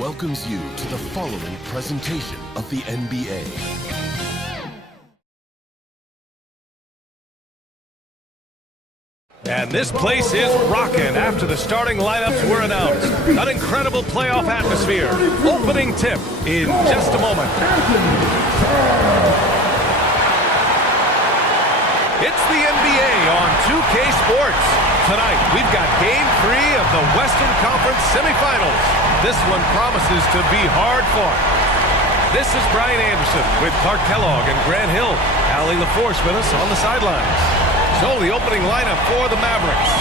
welcomes you to the following presentation of the NBA. And this place is rocking after the starting lineups were announced. An incredible playoff atmosphere. Opening tip in just a moment. It's the NBA on 2K Sports. Tonight, we've got Game 3 of the Western Conference Semifinals. This one promises to be hard-fought. This is Brian Anderson with Clark Kellogg and Grant Hill. Allie LaForce with us on the sidelines. So the opening lineup for the Mavericks.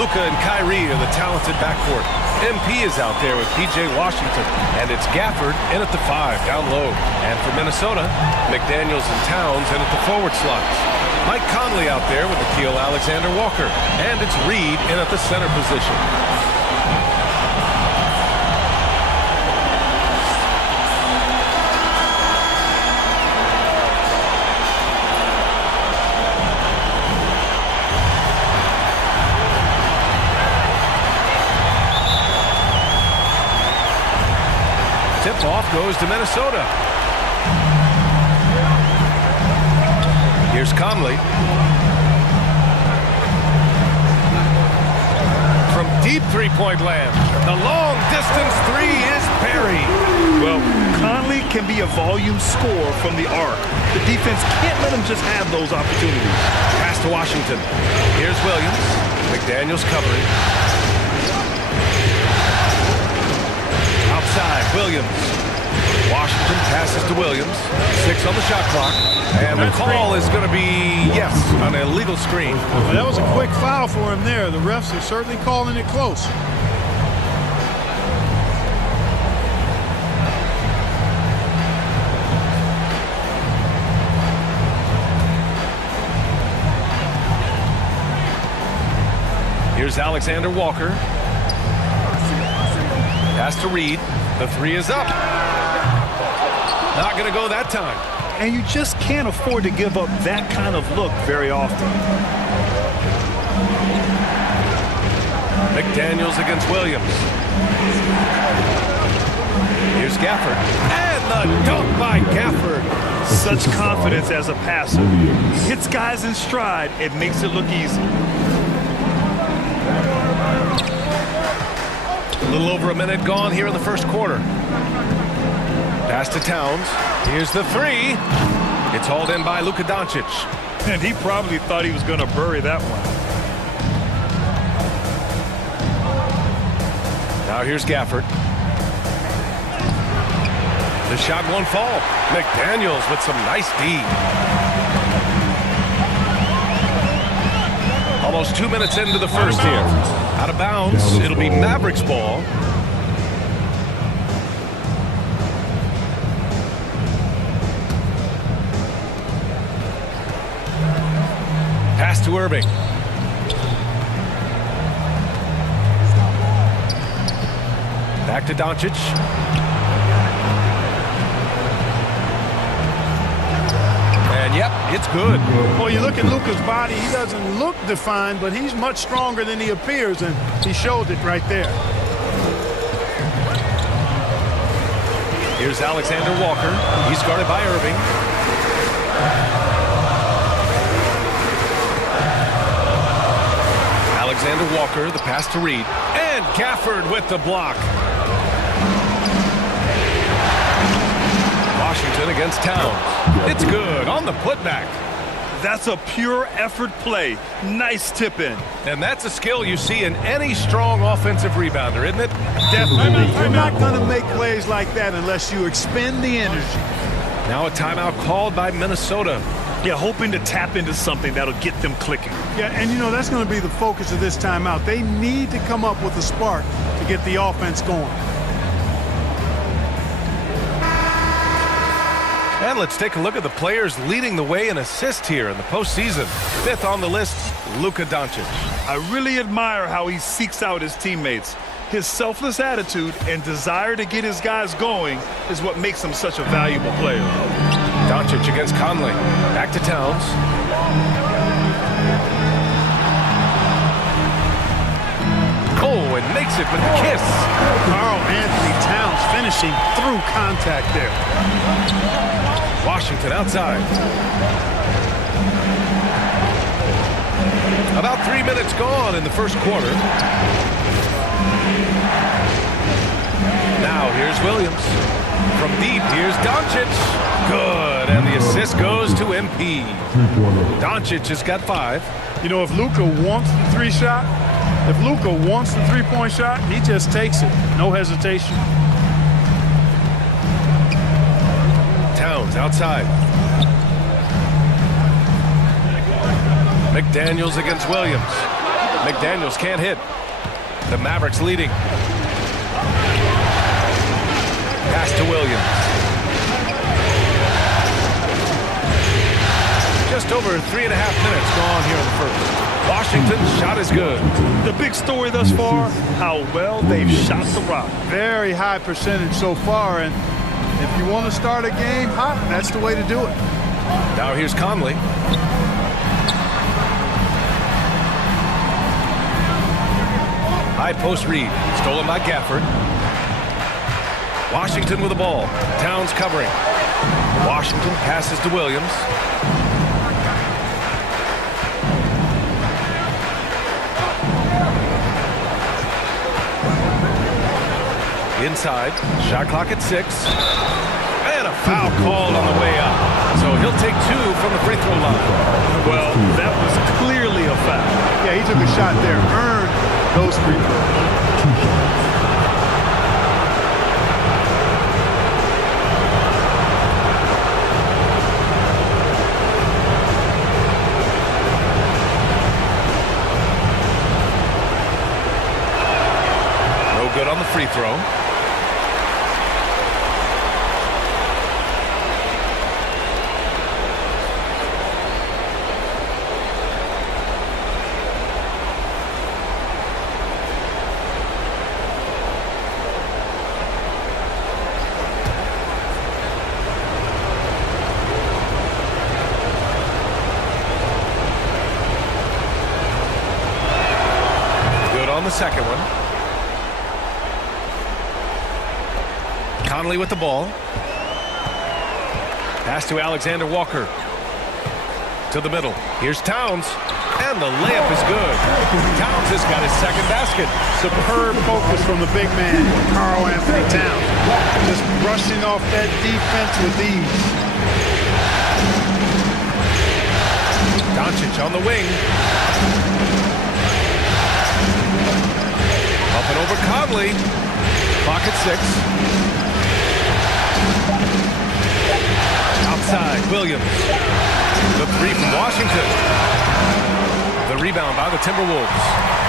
Luka and Kyrie are the talented backcourt. MP is out there with P.J. Washington. And it's Gafford in at the 5, down low. And for Minnesota, McDaniels and Towns in at the forward slots. Mike Conley out there with Nickeil Alexander-Walker. And it's Reed in at the center position. Tip-off goes to Minnesota. Here's Conley. From deep three-point land, the long-distance three is buried. Well, Conley can be a volume scorer from the arc. The defense can't let him just have those opportunities. Pass to Washington. Here's Williams. McDaniels covering. Outside, Williams. Washington passes to Williams. 6 on the shot clock. And the call is going to be, yes, an illegal screen. Well, that was a quick foul for him there. The refs are certainly calling it close. Here's Alexander Walker. Pass to Reed. The 3 is up. Not going to go that time. And you just can't afford to give up that kind of look very often. McDaniels against Williams. Here's Gafford. And the dunk by Gafford. Such confidence as a passer. Hits guys in stride. It makes it look easy. A little over a minute gone here in the first quarter. Pass to Towns. Here's the 3. It's hauled in by Luka Doncic. And he probably thought he was going to bury that one. Now here's Gafford. The shot won't fall. McDaniels with some nice D. Almost 2 minutes into the first here. Out of bounds. It'll be Mavericks ball. Pass to Irving. Back to Doncic. And yep, it's good. Well, you look at Luka's body, he doesn't look defined, but he's much stronger than he appears, and he showed it right there. Here's Alexander Walker. He's guarded by Irving. Alexander Walker, the pass to Reed. And Gafford with the block. Washington against Towns. It's good on the putback. That's a pure effort play. Nice tip in. And that's a skill you see in any strong offensive rebounder, isn't it? Definitely. You're not going to make plays like that unless you expend the energy. Now a timeout called by Minnesota. Yeah, hoping to tap into something that'll get them clicking. Yeah, and you know, that's going to be the focus of this timeout. They need to come up with a spark to get the offense going. And let's take a look at the players leading the way in assists here in the postseason. 5th on the list, Luka Doncic. I really admire how he seeks out his teammates. His selfless attitude and desire to get his guys going is what makes him such a valuable player. Doncic against Conley. Back to Towns. Oh, and makes it with a kiss. Karl Anthony Towns finishing through contact there. Washington outside. About 3 minutes gone in the first quarter. Now here's Williams. From deep, here's Doncic. Good, and the assist goes to MP. Doncic has got 5. You know, if Luka wants the three-point shot, he just takes it. No hesitation. Towns outside. McDaniels against Williams. McDaniels can't hit. The Mavericks leading. Pass to Williams. Just over 3.5 minutes gone here in the first. Washington's shot is good. The big story thus far, how well they've shot the rock. Very high percentage so far, and if you want to start a game hot, that's the way to do it. Now here's Conley. High post read. Stolen by Gafford. Washington with the ball. Towns covering. Washington passes to Williams. Inside. Shot clock at 6. And a foul called on the way up. So he'll take 2 from the free throw line. Well, that was clearly a foul. Yeah, he took a shot there. Earned those free throws. No good on the free throw. On the second one. Conley with the ball. Pass to Alexander Walker. To the middle. Here's Towns. And the layup is good. Towns has got his second basket. Superb focus from the big man, Karl Anthony Towns. Just brushing off that defense with ease. Doncic on the wing. Up and over Conley. Clock at 6. Outside, Williams. The 3 from Washington. The rebound by the Timberwolves.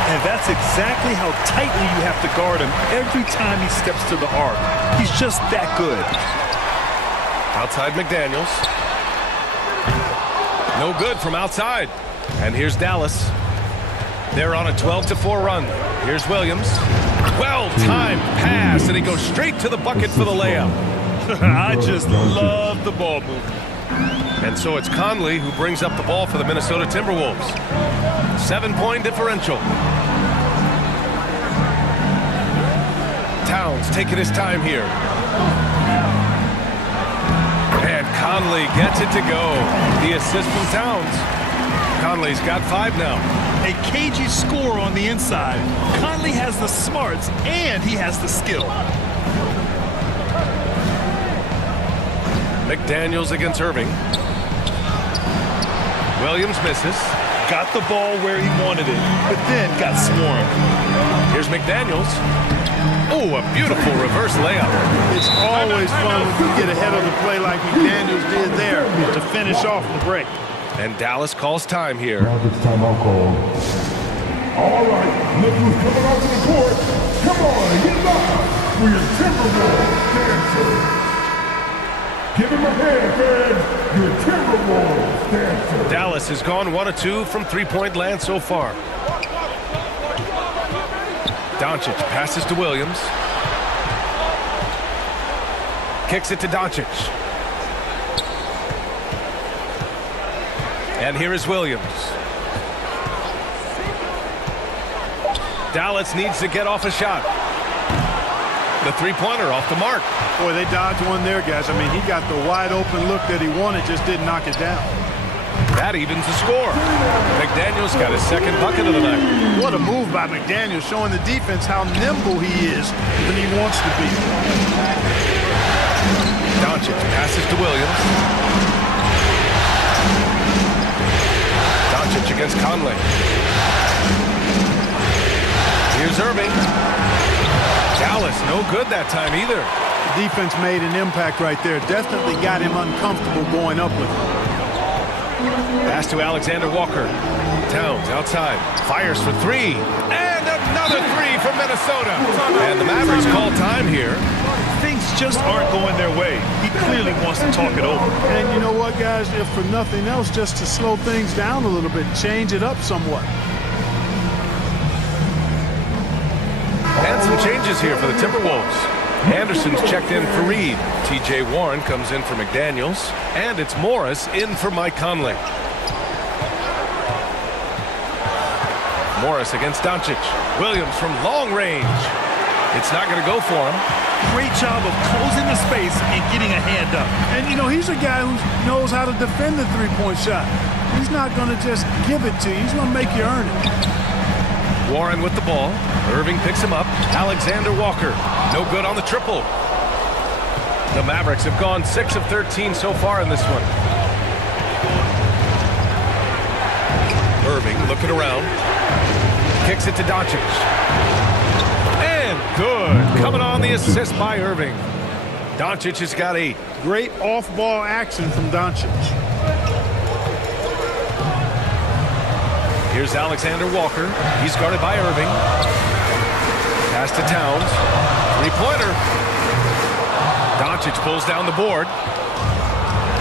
And that's exactly how tightly you have to guard him every time he steps to the arc. He's just that good. Outside McDaniels. No good from outside. And here's Dallas. They're on a 12-4 run. Here's Williams. Well-timed pass, and he goes straight to the bucket for the layup. I just love the ball movement. And so it's Conley who brings up the ball for the Minnesota Timberwolves. 7-point differential. Towns taking his time here. And Conley gets it to go. The assist from Towns. Conley's got 5 now. A cagey score on the inside. Conley has the smarts and he has the skill. McDaniels against Irving. Williams misses. Got the ball where he wanted it, but then got swarmed. Here's McDaniels. Oh, a beautiful reverse layup. It's always fun when you get ahead of the play like McDaniels did there to finish off the break. And Dallas calls time here. Mavericks timeout called. All right, look who's coming onto the court. Come on, get live for your Timberwolves dancer. Give him a hand, fans. Your Timberwolves dancer. Dallas has gone 1 of 2 from three-point land so far. Doncic passes to Williams. Kicks it to Doncic. And here is Williams. Dallas needs to get off a shot. The three-pointer off the mark. Boy, they dodged one there, guys. I mean, he got the wide open look that he wanted, just didn't knock it down. That evens the score. McDaniels got his second bucket of the night. What a move by McDaniels, showing the defense how nimble he is when he wants to be. Doncic passes to Williams. Doncic against Conley. Here's Irving. Dallas, no good that time either. The defense made an impact right there. Definitely got him uncomfortable going up with him. Pass to Alexander Walker. Towns outside. Fires for three. And another three from Minnesota. And the Mavericks call time here. Things just aren't going their way. He clearly wants to talk it over. And you know what, guys? If for nothing else, just to slow things down a little bit, change it up somewhat. And some changes here for the Timberwolves. Anderson's checked in for Reed. T.J. Warren comes in for McDaniels. And it's Morris in for Mike Conley. Morris against Doncic. Williams from long range. It's not going to go for him. Great job of closing the space and getting a hand up. And, you know, he's a guy who knows how to defend the three-point shot. He's not going to just give it to you. He's going to make you earn it. Warren with the ball. Irving picks him up. Alexander Walker. No good on the triple. The Mavericks have gone 6 of 13 so far in this one. Irving looking around. Kicks it to Doncic. And good. Coming on the assist by Irving. Doncic has got 8. Great off-ball action from Doncic. Here's Alexander Walker. He's guarded by Irving. Pass to Towns. Three-pointer. Doncic pulls down the board.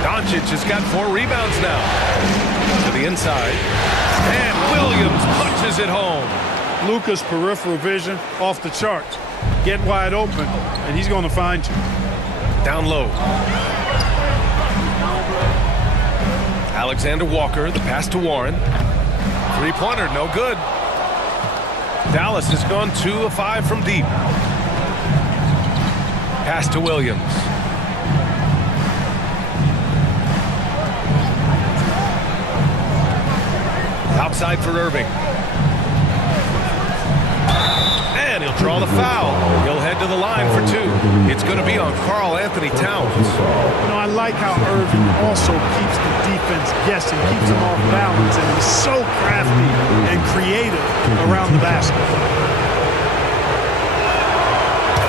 Doncic has got 4 rebounds now. To the inside. And Williams punches it home. Luka's peripheral vision off the charts. Get wide open, and he's going to find you. Down low. Alexander Walker, the pass to Warren. Three-pointer, no good. Dallas has gone 2 of 5 from deep. Pass to Williams. Outside for Irving. And he'll draw the foul. He'll head to the line for 2. It's going to be on Karl Anthony Towns. You know, I like how Irving also keeps the defense guessing, keeps them off balance, and he's so crafty and creative around the basket.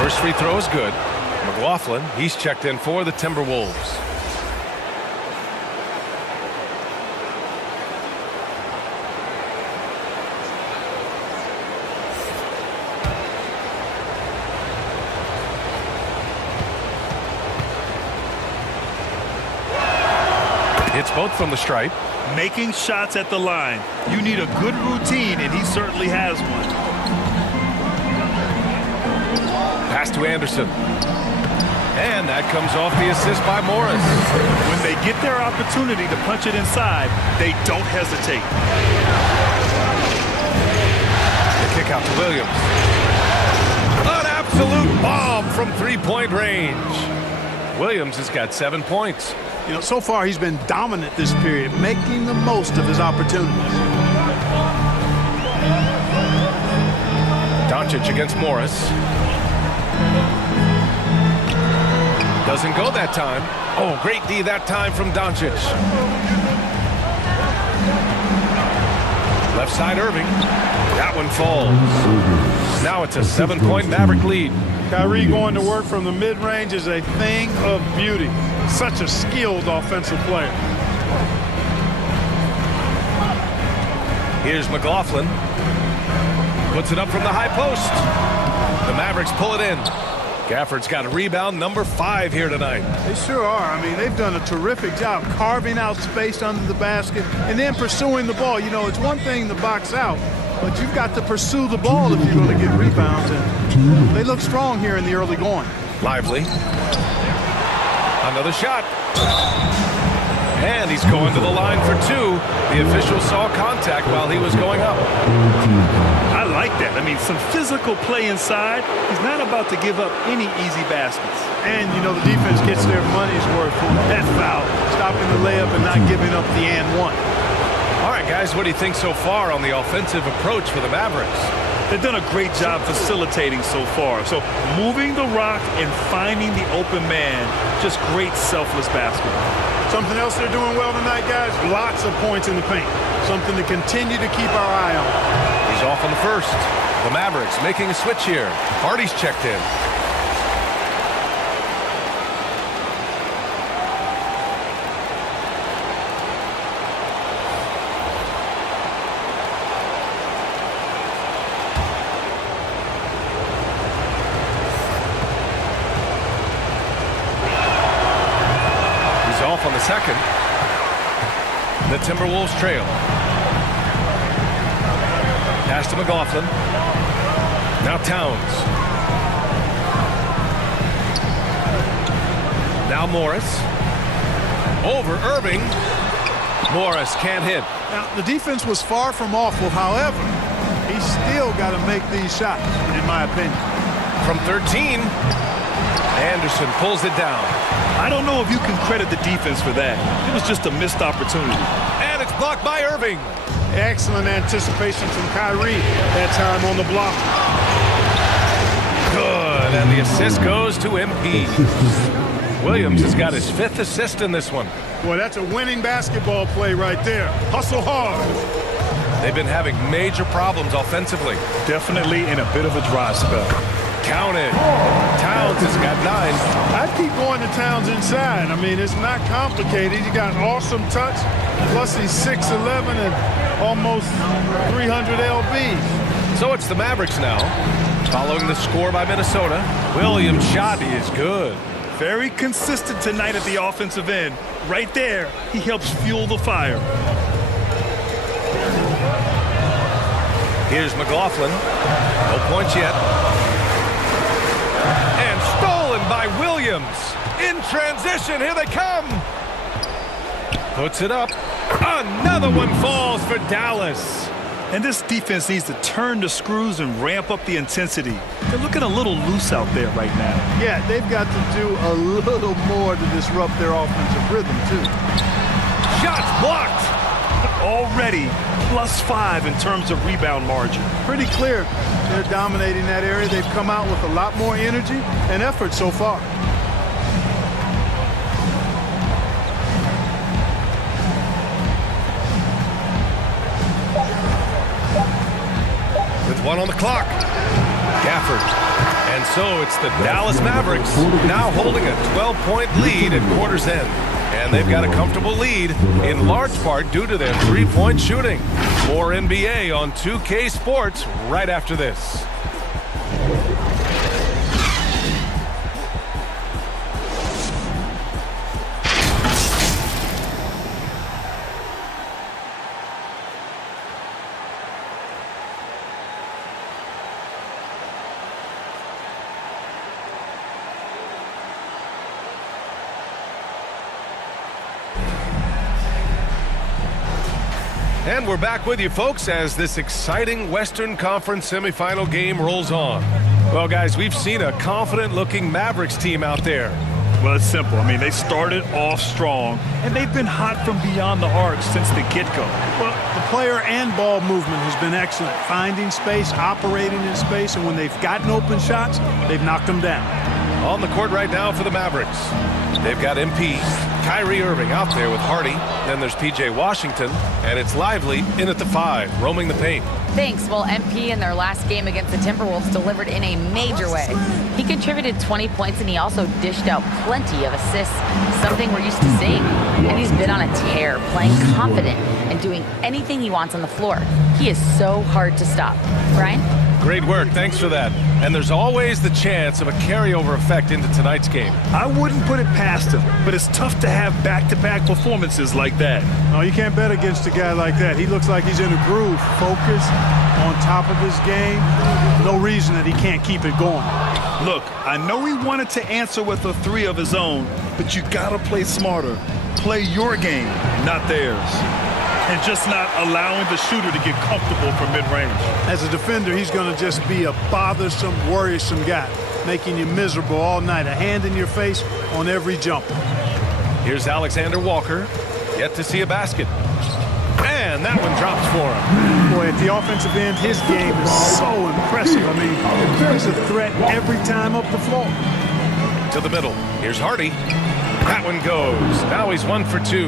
First free throw is good. McLaughlin, he's checked in for the Timberwolves. It's both from the stripe. Making shots at the line. You need a good routine, and he certainly has one. Pass to Anderson. And that comes off the assist by Morris. When they get their opportunity to punch it inside, they don't hesitate. The kick out to Williams. An absolute bomb from three-point range. Williams has got 7 points. You know, so far he's been dominant this period, making the most of his opportunities. Doncic against Morris. Doesn't go that time. Oh, great D that time from Doncic. Left side Irving. That one falls. Now it's a 7-point Maverick lead. Kyrie going to work from the mid-range is a thing of beauty. Such a skilled offensive player. Here's McLaughlin. Puts it up from the high post. The Mavericks pull it in. Gafford's got a rebound, number 5 here tonight. They sure are. I mean, they've done a terrific job carving out space under the basket and then pursuing the ball. You know, it's one thing to box out, but you've got to pursue the ball if you're going to get rebounds. And they look strong here in the early going. Lively. Another shot. And he's going to the line for two. The official saw contact while he was going up. I like that. I mean, some physical play inside. He's not about to give up any easy baskets. And, you know, the defense gets their money's worth for that foul, stopping the layup and not giving up the and one. All right, guys, what do you think so far on the offensive approach for the Mavericks? They've done a great job facilitating so far. So moving the rock and finding the open man, just great selfless basketball. Something else they're doing well tonight, guys, lots of points in the paint. Something to continue to keep our eye on. He's off on the first. The Mavericks making a switch here. Hardy's checked in. Off on the second. The Timberwolves trail. Pass to McLaughlin. Now Towns. Now Morris. Over Irving. Morris can't hit. Now, the defense was far from awful. However, he's still got to make these shots, in my opinion. From 13, Anderson pulls it down. I don't know if you can credit the defense for that. It was just a missed opportunity. And it's blocked by Irving. Excellent anticipation from Kyrie that time on the block. Good, and the assist goes to MP. Williams has got his 5th assist in this one. Boy, that's a winning basketball play right there. Hustle hard. They've been having major problems offensively. Definitely in a bit of a dry spell. Counted. Towns has got 9. I'd keep going to Towns inside. I mean, it's not complicated. You got awesome touch, plus he's 6'11" and almost 300 lbs. So it's the Mavericks now. Following the score by Minnesota, Williams' shot is good. Very consistent tonight at the offensive end. Right there, he helps fuel the fire. Here's McLaughlin. No points yet. And stolen by Williams. In transition, here they come. Puts it up. Another one falls for Dallas. And this defense needs to turn the screws and ramp up the intensity. They're looking a little loose out there right now. Yeah, they've got to do a little more to disrupt their offensive rhythm, too. Shots blocked. Already +5 in terms of rebound margin. Pretty clear they're dominating that area. They've come out with a lot more energy and effort so far. With 1 on the clock. Gafford. And so it's the Dallas Mavericks now holding a 12-point lead at quarter's end. And they've got a comfortable lead, in large part due to their three-point shooting. More NBA on 2K Sports right after this. And we're back with you, folks, as this exciting Western Conference semifinal game rolls on. Well, guys, we've seen a confident-looking Mavericks team out there. Well, it's simple. I mean, they started off strong, and they've been hot from beyond the arc since the get-go. Well, the player and ball movement has been excellent. Finding space, operating in space, and when they've gotten open shots, they've knocked them down. On the court right now for the Mavericks. They've got MP, Kyrie Irving out there with Hardy. Then there's P.J. Washington, and it's Lively in at the 5, roaming the paint. Thanks. Well, MP in their last game against the Timberwolves delivered in a major way. He contributed 20 points, and he also dished out plenty of assists, something we're used to seeing. And he's been on a tear, playing confident and doing anything he wants on the floor. He is so hard to stop. Brian? Great work. Thanks for that. And there's always the chance of a carryover effect into tonight's game. I wouldn't put it past him, but it's tough to have back-to-back performances like that. No, you can't bet against a guy like that. He looks like he's in a groove, focused, on top of his game. No reason that he can't keep it going. Look, I know he wanted to answer with a three of his own, but you got to play smarter. Play your game, not theirs. And just not allowing the shooter to get comfortable from mid-range. As a defender, he's going to just be a bothersome, worrisome guy, making you miserable all night, a hand in your face on every jumper. Here's Alexander Walker. Yet to see a basket. And that one drops for him. Boy, at the offensive end, his game is so impressive. I mean, he's a threat every time up the floor. To the middle. Here's Hardy. That one goes. Now he's 1 for 2.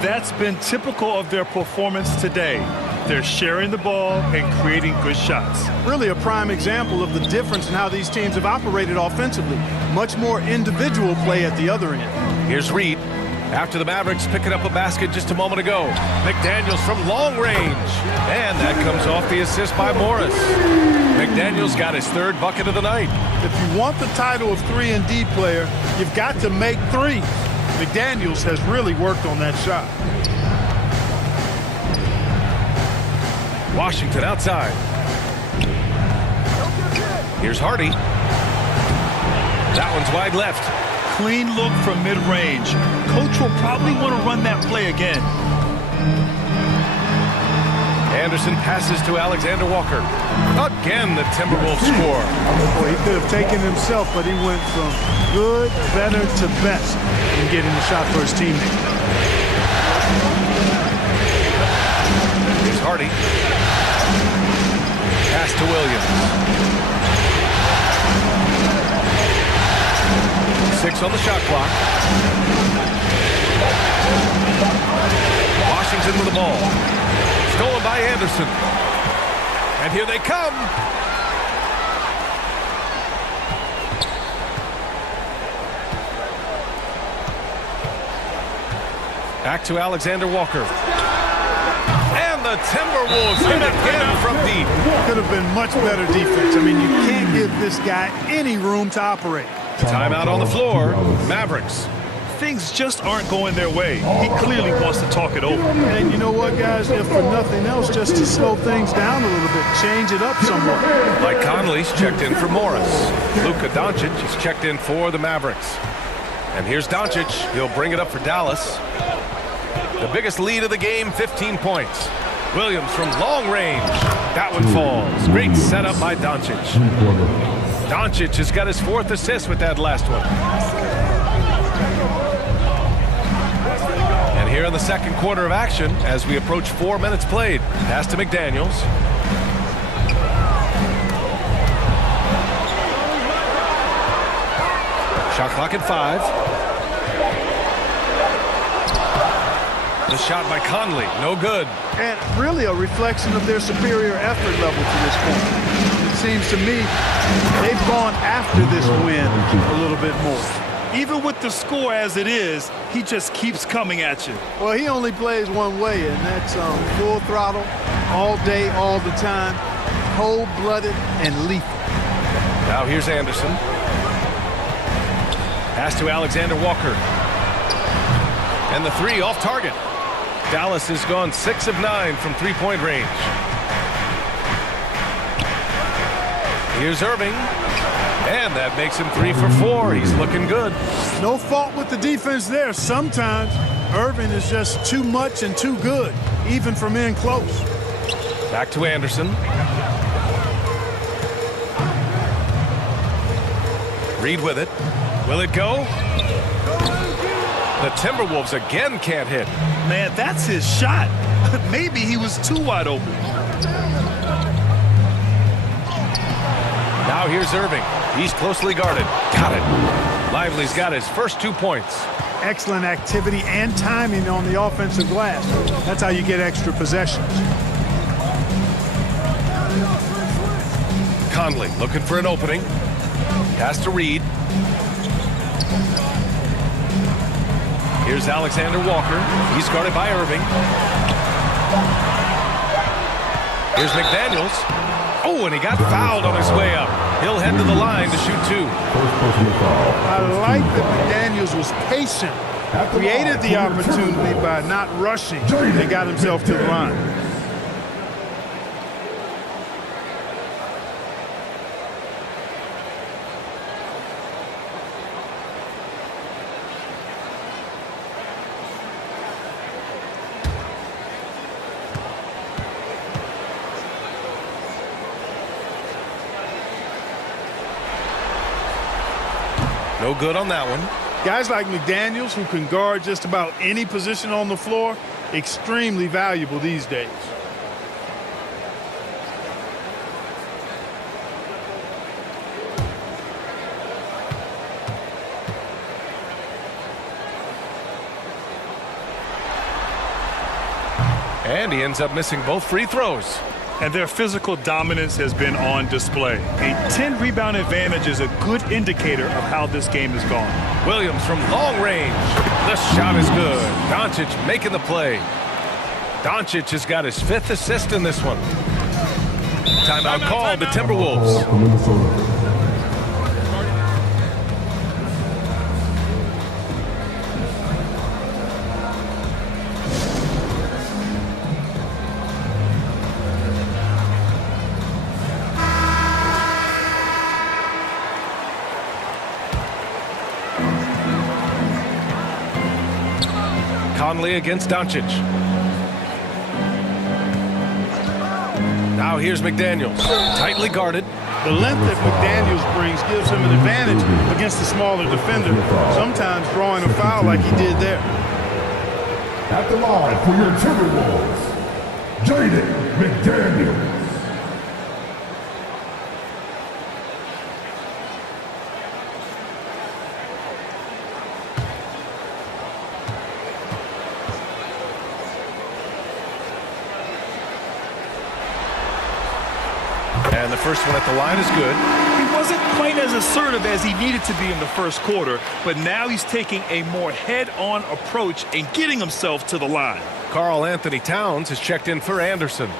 That's been typical of their performance today. They're sharing the ball and creating good shots. Really a prime example of the difference in how these teams have operated offensively. Much more individual play at the other end. Here's Reed. After the Mavericks picking up a basket just a moment ago. McDaniels from long range. And that comes off the assist by Morris. McDaniels got his 3rd bucket of the night. If you want the title of 3-and-D player, you've got to make 3. McDaniels has really worked on that shot. Washington outside. Here's Hardy. That one's wide left. Clean look from mid-range. Coach will probably want to run that play again. Anderson passes to Alexander Walker. Again, the Timberwolves score. Boy, he could have taken himself, but he went from good, better to best in getting the shot for his teammate. Here's Hardy. Pass to Williams. 6 on the shot clock. Washington with the ball. Stolen by Anderson. And here they come. Back to Alexander Walker. And the Timberwolves hit again from deep. Could have been much better defense. I mean, you can't give this guy any room to operate. Timeout on the floor. Mavericks. Things just aren't going their way. He clearly wants to talk it over. And you know what, guys? If for nothing else, just to slow things down a little bit, change it up somewhat. Mike Conley's checked in for Morris. Luka Doncic is checked in for the Mavericks. And here's Doncic. He'll bring it up for Dallas. The biggest lead of the game, 15 points. Williams from long range. That one falls. Great setup by Doncic. Doncic has got his 4th assist with that last one. And here in the 2nd quarter of action, as we approach 4 minutes played. Pass to McDaniels. Shot clock at 5. The shot by Conley, no good. And really a reflection of their superior effort level to this point. It seems to me they've gone after this win a little bit more. Even with the score as it is, he just keeps coming at you. Well, he only plays one way, and that's full throttle, all day, all the time, cold-blooded and lethal. Now here's Anderson. Pass to Alexander Walker. And the 3 off target. Dallas has gone 6 of 9 from 3-point range. Here's Irving. And that makes him 3 for 4. He's looking good. No fault with the defense there. Sometimes Irving is just too much and too good, even from in close. Back to Anderson. Reed with it. Will it go? The Timberwolves again can't hit. Man, that's his shot. Maybe he was too wide open. Now here's Irving. He's closely guarded. Got it. Lively's got his first 2 points. Excellent activity and timing on the offensive glass. That's how you get extra possessions. Conley looking for an opening. Pass to Reed. Here's Alexander Walker. He's guarded by Irving. Here's McDaniels. Oh, and he got fouled on his way up. He'll head to the line to shoot 2. I like that McDaniels was patient. Created the opportunity by not rushing and got himself to the line. No good on that one. Guys like McDaniels, who can guard just about any position on the floor, extremely valuable these days. And he ends up missing both free throws. And their physical dominance has been on display. A 10-rebound advantage is a good indicator of how this game has gone. Williams from long range. The shot is good. Doncic making the play. Doncic has got his 5th assist in this one. Timeout called the Timberwolves. Minnesota. Conley against Doncic. Now here's McDaniels. Tightly guarded. The length that McDaniels brings gives him an advantage against the smaller defender, sometimes drawing a foul like he did there. At the line for your Timberwolves, Jaden McDaniels. And the first one at the line is good. He wasn't quite as assertive as he needed to be in the first quarter, but now he's taking a more head-on approach and getting himself to the line. Karl Anthony Towns has checked in for Anderson.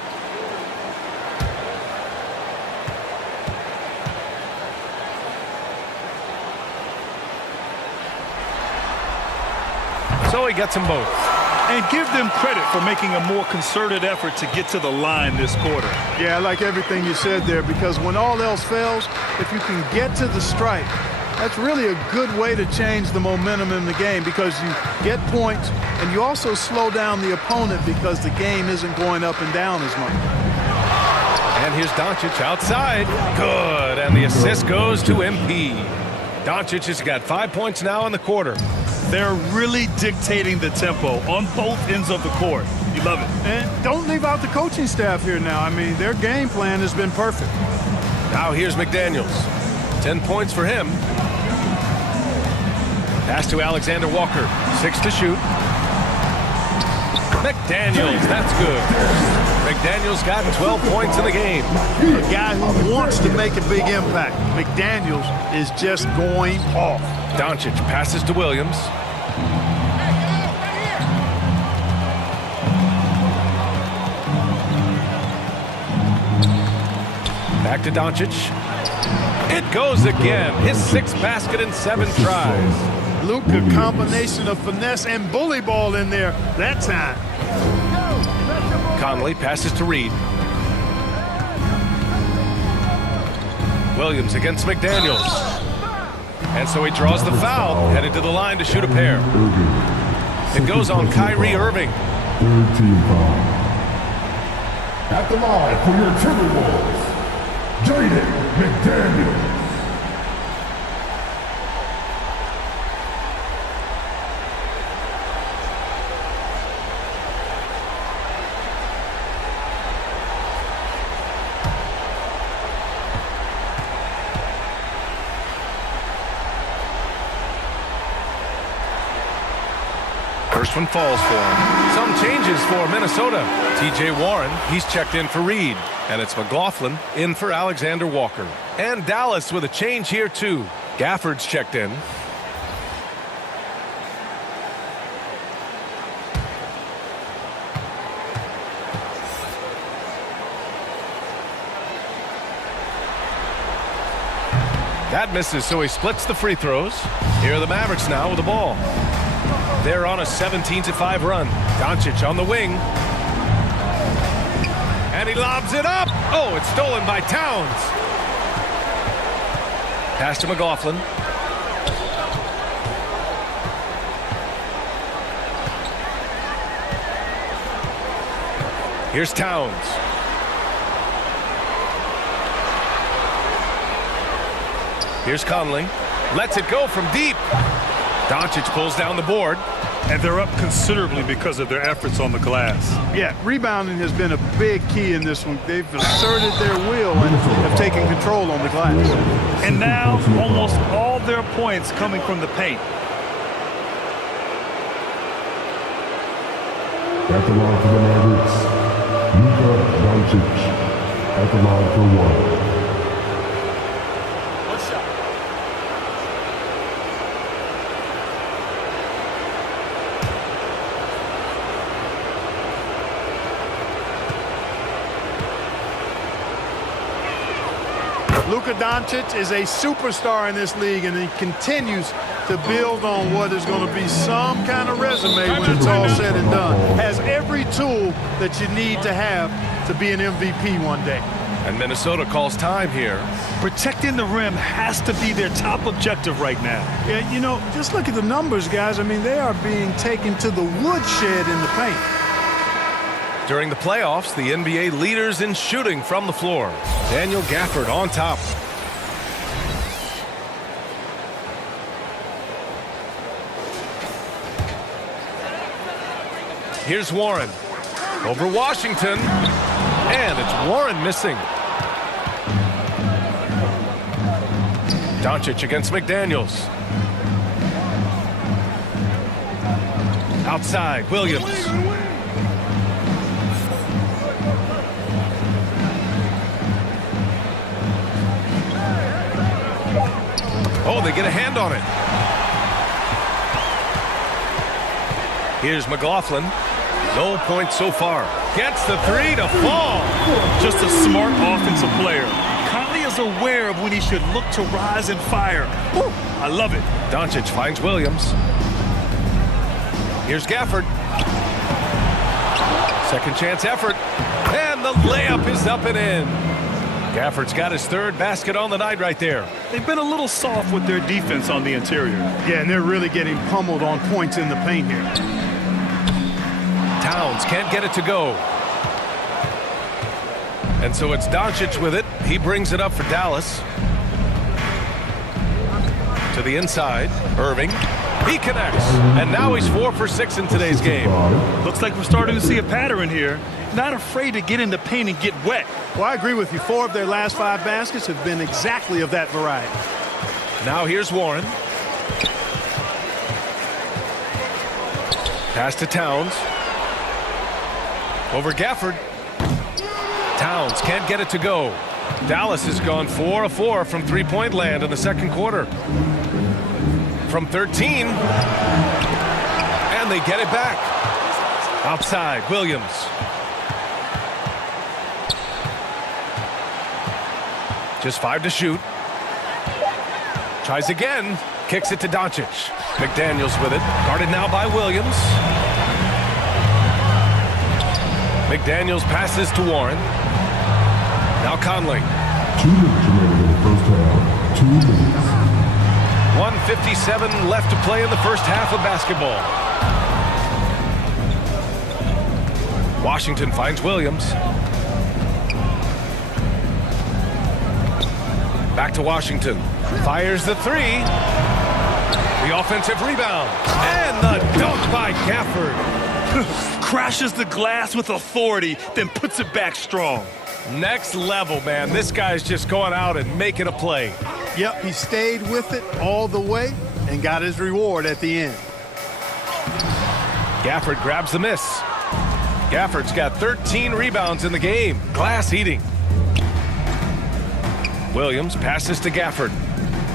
So he gets them both. And give them credit for making a more concerted effort to get to the line this quarter. Yeah, I like everything you said there, because when all else fails, if you can get to the stripe, that's really a good way to change the momentum in the game, because you get points and you also slow down the opponent because the game isn't going up and down as much. And here's Doncic outside. Good. And the assist goes to MP. Doncic has got 5 points now in the quarter. They're really dictating the tempo on both ends of the court. You love it. And don't leave out the coaching staff here now. I mean, their game plan has been perfect. Now here's McDaniels. 10 points for him. Pass to Alexander Walker. 6 to shoot. McDaniels, that's good. McDaniels got 12 points in the game. A guy who wants to make a big impact. McDaniels is just going off. Doncic passes to Williams. Back to Doncic. It goes again. His 6th basket in 7 tries. Luka, combination of finesse and bully ball in there that time. Conley passes to Reed. Williams against McDaniels. And so he draws the foul, headed to the line to shoot a pair. It goes on Kyrie Irving. 3rd team foul. At the line for your Timberwolves, Jaden McDaniels. First one falls for him. Some changes for Minnesota. T.J. Warren, he's checked in for Reed. And it's McLaughlin in for Alexander Walker. And Dallas with a change here too. Gafford's checked in. That misses, so he splits the free throws. Here are the Mavericks now with the ball. They're on a 17-5 run. Doncic on the wing. And he lobs it up. Oh, it's stolen by Towns. Pass to McLaughlin. Here's Towns. Here's Conley. Lets it go from deep. Doncic pulls down the board. And they're up considerably because of their efforts on the glass. Yeah, rebounding has been a big key in this one. They've asserted their will and have taken control on the glass. And now almost all their points coming from the paint. At the line for the Mavericks, Doncic. At the line for one. Luka Doncic is a superstar in this league, and he continues to build on what is going to be some kind of resume when it's all said and done. Has every tool that you need to have to be an MVP one day. And Minnesota calls time here. Protecting the rim has to be their top objective right now. Yeah, you know, just look at the numbers, guys. I mean, they are being taken to the woodshed in the paint. During the playoffs, the NBA leaders in shooting from the floor. Daniel Gafford on top. Here's Warren. Over Washington. And it's Warren missing. Doncic against McDaniels. Outside, Williams. Oh, they get a hand on it. Here's McLaughlin. No points so far. Gets the three to fall. Just a smart offensive player. Conley is aware of when he should look to rise and fire. Woo, I love it. Doncic finds Williams. Here's Gafford. Second chance effort. And the layup is up and in. Gafford's got his third basket on the night right there. They've been a little soft with their defense on the interior. Yeah, and they're really getting pummeled on points in the paint here. Towns can't get it to go. And so it's Doncic with it. He brings it up for Dallas. To the inside. Irving. He connects. And now he's 4 for 6 in today's game. Looks like we're starting to see a pattern here. Not afraid to get in the paint and get wet. Well, I agree with you. 4 of their last 5 baskets have been exactly of that variety. Now here's Warren. Pass to Towns. Over Gafford. Towns can't get it to go. Dallas has gone 4 of 4 from three-point land in the second quarter. From 13. And they get it back. Outside, Williams. Just 5 to shoot. Tries again. Kicks it to Doncic. McDaniels with it. Guarded now by Williams. McDaniels passes to Warren. Now Conley. 2 minutes remaining in the first half. 2 minutes. 1:57 left to play in the first half of basketball. Washington finds Williams. Back to Washington. Fires the three. The offensive rebound. And the dunk by Gafford. Crashes the glass with authority, then puts it back strong. Next level, man. This guy's just going out and making a play. Yep, he stayed with it all the way and got his reward at the end. Gafford grabs the miss. Gafford's got 13 rebounds in the game. Glass eating. Williams passes to Gafford.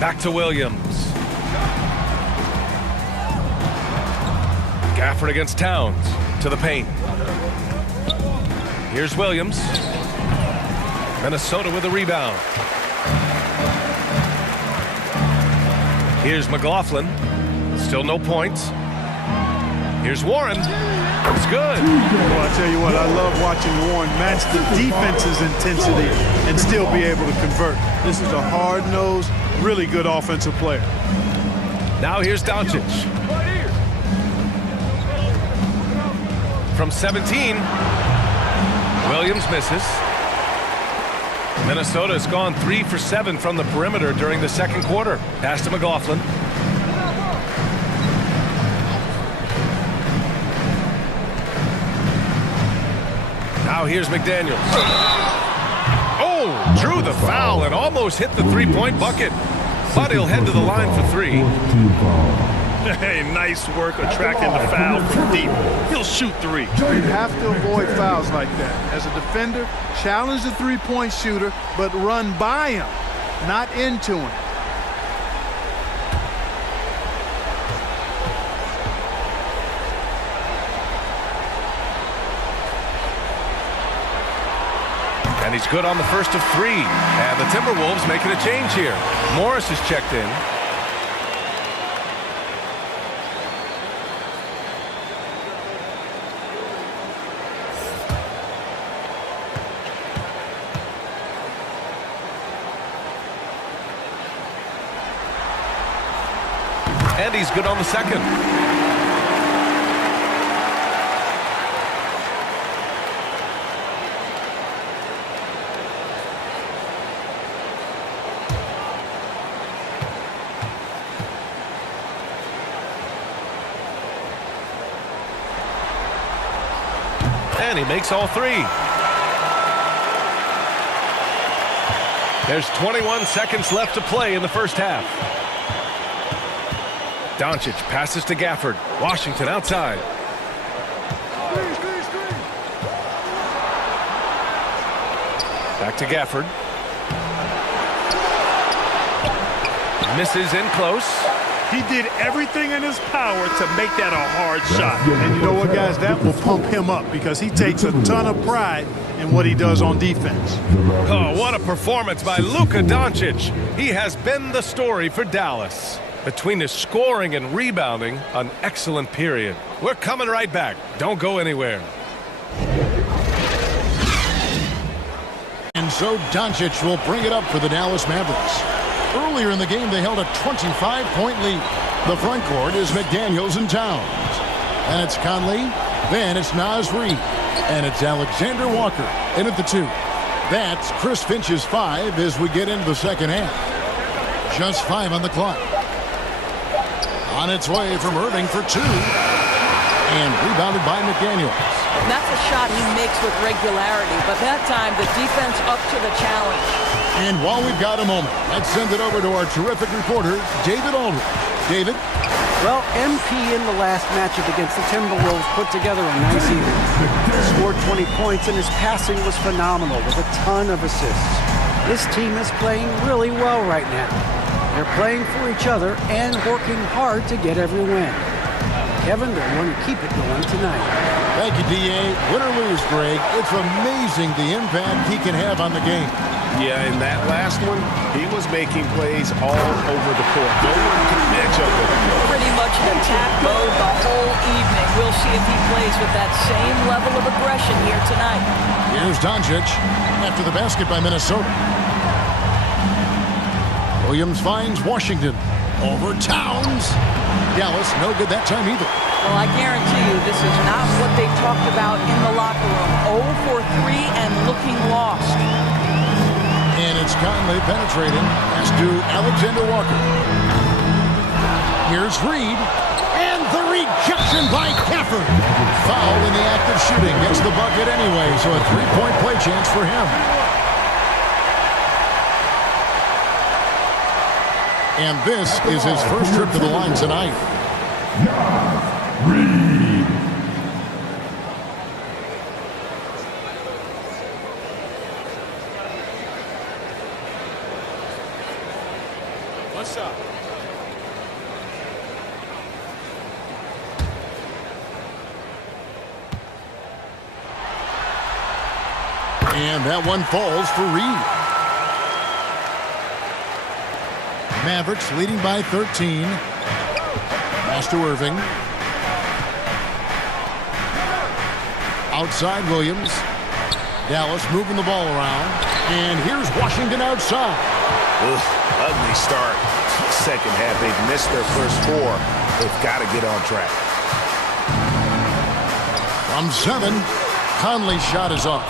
Back to Williams. Gafford against Towns. To the paint. Here's Williams. Minnesota with a rebound. Here's McLaughlin. Still no points. Here's Warren. It's good. Well, I tell you what, I love watching Warren match the defense's intensity and still be able to convert. This is a hard-nosed, really good offensive player. Now here's Doncic. From 17. Williams misses. Minnesota has gone 3 for 7 from the perimeter during the second quarter. Pass to McLaughlin. Now here's McDaniels. Oh, drew the foul and almost hit the three-point bucket. But he'll head to the line for 3. Hey, nice work attracting the foul from deep. He'll shoot 3. You have to avoid fouls like that. As a defender, challenge the three-point shooter, but run by him, not into him. And he's good on the first of 3. And the Timberwolves making a change here. Morris is checked in. And he's good on the second. And he makes all 3. There's 21 seconds left to play in the first half. Doncic passes to Gafford. Washington outside. Back to Gafford. Misses in close. He did everything in his power to make that a hard shot. And you know what, guys? That will pump him up because he takes a ton of pride in what he does on defense. Oh, what a performance by Luka Doncic. He has been the story for Dallas. Between his scoring and rebounding, an excellent period. We're coming right back. Don't go anywhere. And so Doncic will bring it up for the Dallas Mavericks. Earlier in the game, they held a 25-point lead. The front court is McDaniels and Towns. And it's Conley. Then it's Naz Reid. And it's Alexander Walker in at the 2. That's Chris Finch's 5 as we get into the second half. Just 5 on the clock. On its way from Irving for 2. And rebounded by McDaniels. That's a shot he makes with regularity, but that time the defense up to the challenge. And while we've got a moment, let's send it over to our terrific reporter, David Aldridge. David? Well, MP in the last matchup against the Timberwolves put together a nice evening. He scored 20 points and his passing was phenomenal with a ton of assists. This team is playing really well right now. They're playing for each other and working hard to get every win. Kevin, they want to keep it going tonight. Thank you, D.A. Win or lose, Greg, it's amazing the impact he can have on the game. Yeah, in that last one, he was making plays all over the court. No one can match up with him. Pretty much in attack mode the whole evening. We'll see if he plays with that same level of aggression here tonight. Here's Doncic after the basket by Minnesota. Williams finds Washington. Over Towns. Dallas, no good that time either. Well, I guarantee you this is not what they talked about in the locker room. 0 for 3 and looking lost. And it's Conley penetrating. Pass to Alexander Walker. Here's Reid. And the rejection by Gafford. Foul in the act of shooting. Gets the bucket anyway, so a 3-point play chance for him. And this is his first trip to the line tonight. Reid. What's up? And that one falls for Reid. Mavericks leading by 13. Pass to Irving. Outside Williams. Dallas moving the ball around. And here's Washington outside. Ugly start. Second half, they've missed their first 4. They've got to get on track. From 7, Conley's shot is off.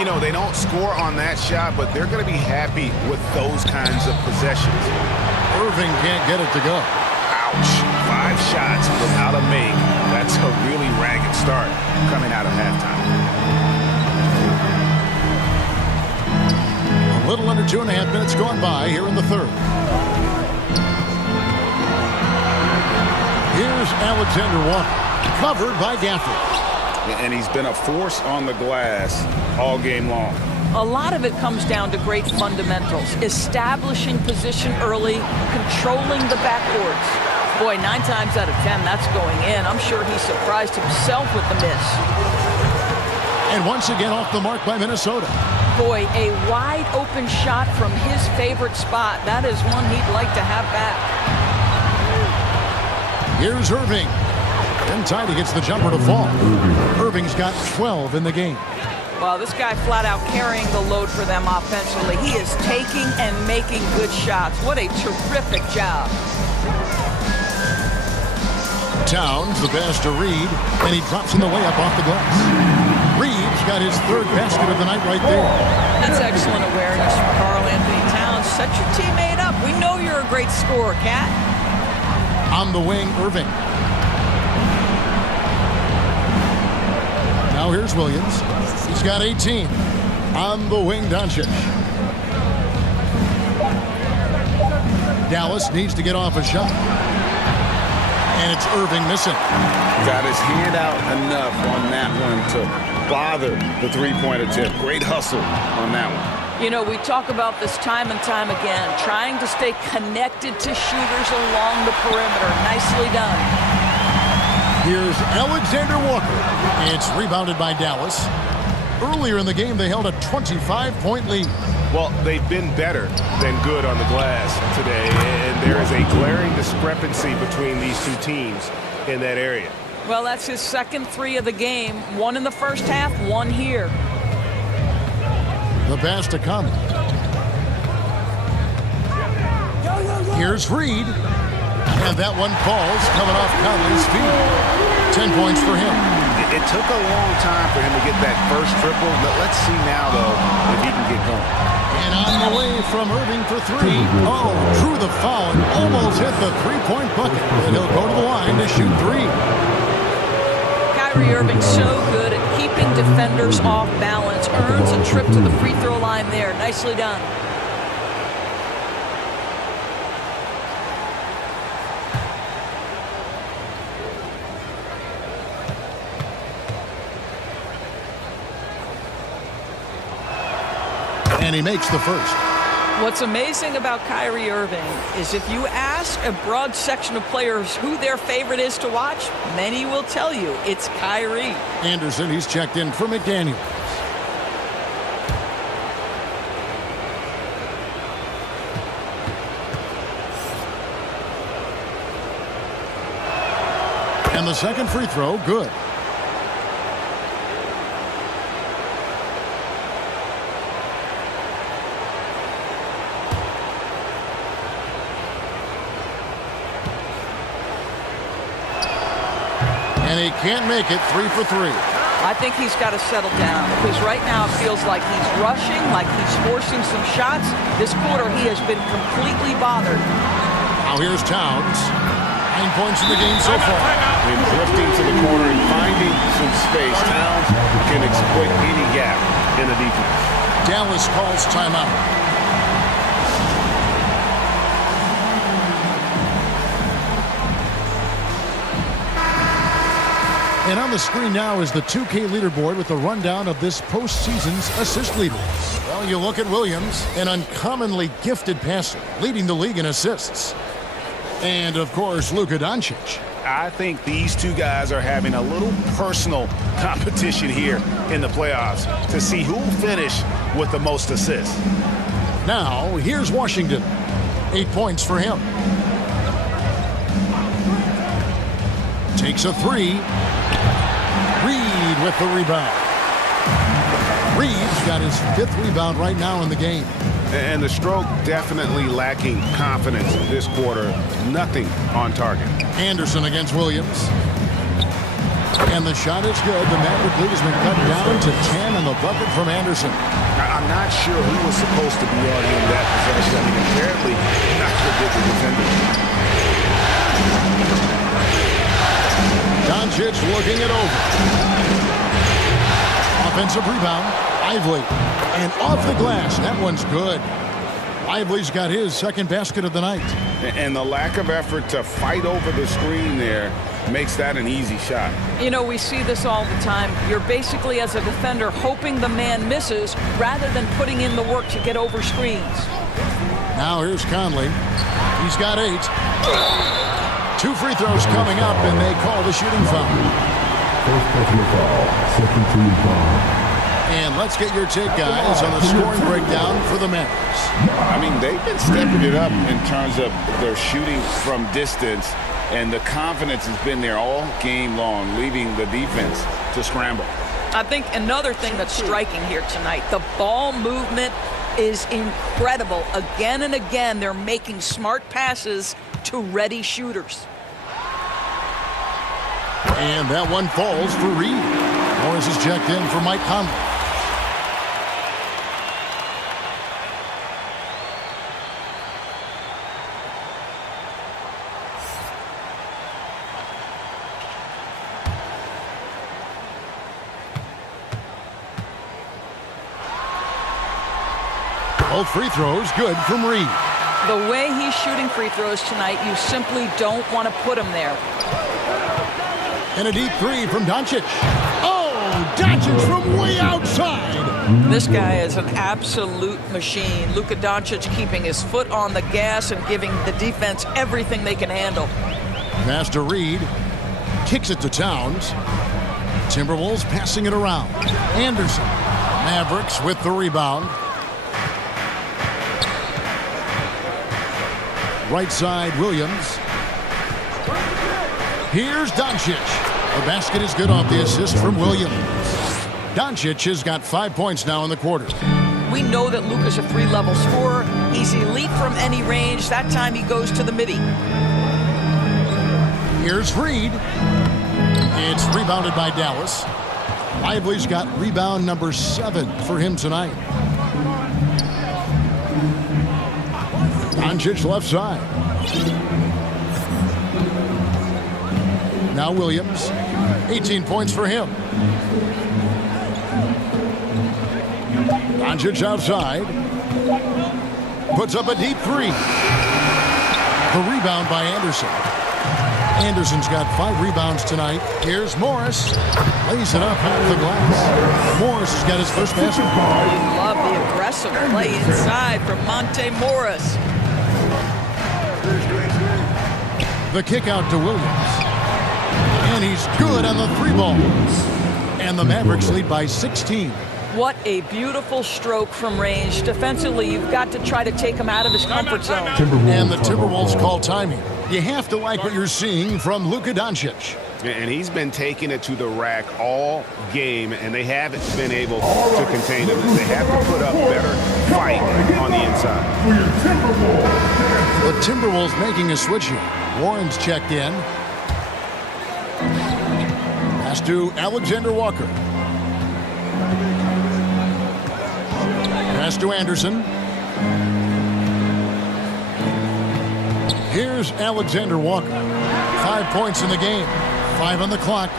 You know, they don't score on that shot, but they're going to be happy with those kinds of possessions. Irving can't get it to go. Ouch. 5 shots without a make. That's a really ragged start coming out of halftime. A little under 2.5 minutes gone by here in the third. Here's Alexander Walker, covered by Gafford. And he's been a force on the glass all game long. A lot of it comes down to great fundamentals. Establishing position early, controlling the backboards. Boy, 9 times out of 10, that's going in. I'm sure he surprised himself with the miss. And once again off the mark by Minnesota. Boy, a wide open shot from his favorite spot. That is one he'd like to have back. Here's Irving. Inside, he gets the jumper to fall. Irving's got 12 in the game. Well, this guy flat out carrying the load for them offensively. He is taking and making good shots. What a terrific job. Towns, the pass to Reed, and he drops in the layup off the glass. Reed's got his 3rd basket of the night right there. That's excellent awareness from Karl Anthony Towns. Set your teammate up. We know you're a great scorer, Cat. On the wing, Irving. Now here's Williams. He's got 18. On the wing, Doncic. Dallas needs to get off a shot. And it's Irving missing. Got his hand out enough on that one to bother the three-point attempt. Great hustle on that one. You know, we talk about this time and time again, trying to stay connected to shooters along the perimeter. Nicely done. Here's Alexander Walker. It's rebounded by Dallas. Earlier in the game, they held a 25-point lead. Well, they've been better than good on the glass today, and there is a glaring discrepancy between these two teams in that area. Well, that's his 2nd 3 of the game. 1 in the first half, 1 here. The pass to Conley. Here's Reed. And that one falls, coming off Conley's feet. 10 points for him. It took a long time for him to get that first triple. Let's see now, though, if he can get going. And on the way from Irving for 3. Oh, drew the foul and almost hit the 3-point bucket. And he'll go to the line to shoot 3. Kyrie Irving so good at keeping defenders off balance. Earns a trip to the free throw line there. Nicely done. And he makes the first. What's amazing about Kyrie Irving is if you ask a broad section of players who their favorite is to watch, many will tell you it's Kyrie. Anderson, he's checked in for McDaniels. And the second free throw, good. And he can't make it. 3 for 3. I think he's got to settle down because right now it feels like he's rushing, like he's forcing some shots. This quarter he has been completely bothered. Now here's Towns. 9 points in the game so far. And drifting to the corner and finding some space. Towns can exploit any gap in the defense. Dallas calls timeout. And on the screen now is the 2K leaderboard with the rundown of this postseason's assist leaders. Well, you look at Williams, an uncommonly gifted passer, leading the league in assists. And, of course, Luka Doncic. I think these two guys are having a little personal competition here in the playoffs to see who will finish with the most assists. Now, here's Washington. 8 points for him. Takes a 3. Reed with the rebound. Reed's got his 5th rebound right now in the game. And the stroke definitely lacking confidence this quarter. Nothing on target. Anderson against Williams. And the shot is good. The Maverick lead has been cut down to 10 and the bucket from Anderson. I'm not sure who was supposed to be on him that possession. I mean, apparently not sure did the defender. Doncic looking it over. Offensive rebound. Lively. And off the glass. That one's good. Lively's got his second basket of the night. And the lack of effort to fight over the screen there makes that an easy shot. You know, we see this all the time. You're basically, as a defender, hoping the man misses rather than putting in the work to get over screens. Now here's Conley. He's got 8. 2 free throws coming up, and they call the shooting foul. First personal foul, second team foul. And let's get your take, guys, on the scoring breakdown for the Mavericks. I mean, they've been stepping it up in terms of their shooting from distance, and the confidence has been there all game long, leaving the defense to scramble. I think another thing that's striking here tonight, the ball movement is incredible. Again and again, they're making smart passes to ready shooters. And that one falls for Reed. Morris is checked in for Mike Conley. Both free throws good from Reed. The way he's shooting free throws tonight, you simply don't want to put him there. And a deep 3 from Doncic. Oh, Doncic from way outside. This guy is an absolute machine. Luka Doncic keeping his foot on the gas and giving the defense everything they can handle. Pass to Reed. Kicks it to Towns. Timberwolves passing it around. Anderson. Mavericks with the rebound. Right side, Williams. Here's Doncic. The basket is good off the assist from Williams. Doncic has got 5 points now in the quarter. We know that Luka's a 3-level scorer. He's elite from any range. That time he goes to the midi. Here's Reed. It's rebounded by Dallas. Lively's got rebound number 7 for him tonight. Doncic left side. Now Williams. 18 points for him. Doncic outside. Puts up a deep 3. The rebound by Anderson. Anderson's got 5 rebounds tonight. Here's Morris. Lays it up half the glass. Morris has got his first basket. Love the aggressive play inside from Monte Morris. The kick out to Williams. And he's good on the 3 ball. And the Mavericks lead by 16. What a beautiful stroke from range. Defensively, you've got to try to take him out of his comfort zone. And the Timberwolves call timing. You have to like what you're seeing from Luka Doncic. And he's been taking it to the rack all game, and they haven't been able to contain him. They have to put up better fight on the inside. The Timberwolves making a switch here. Warren's checked in. Pass to Alexander Walker. Pass to Anderson. Here's Alexander Walker. 5 points in the game. 5 on the clock.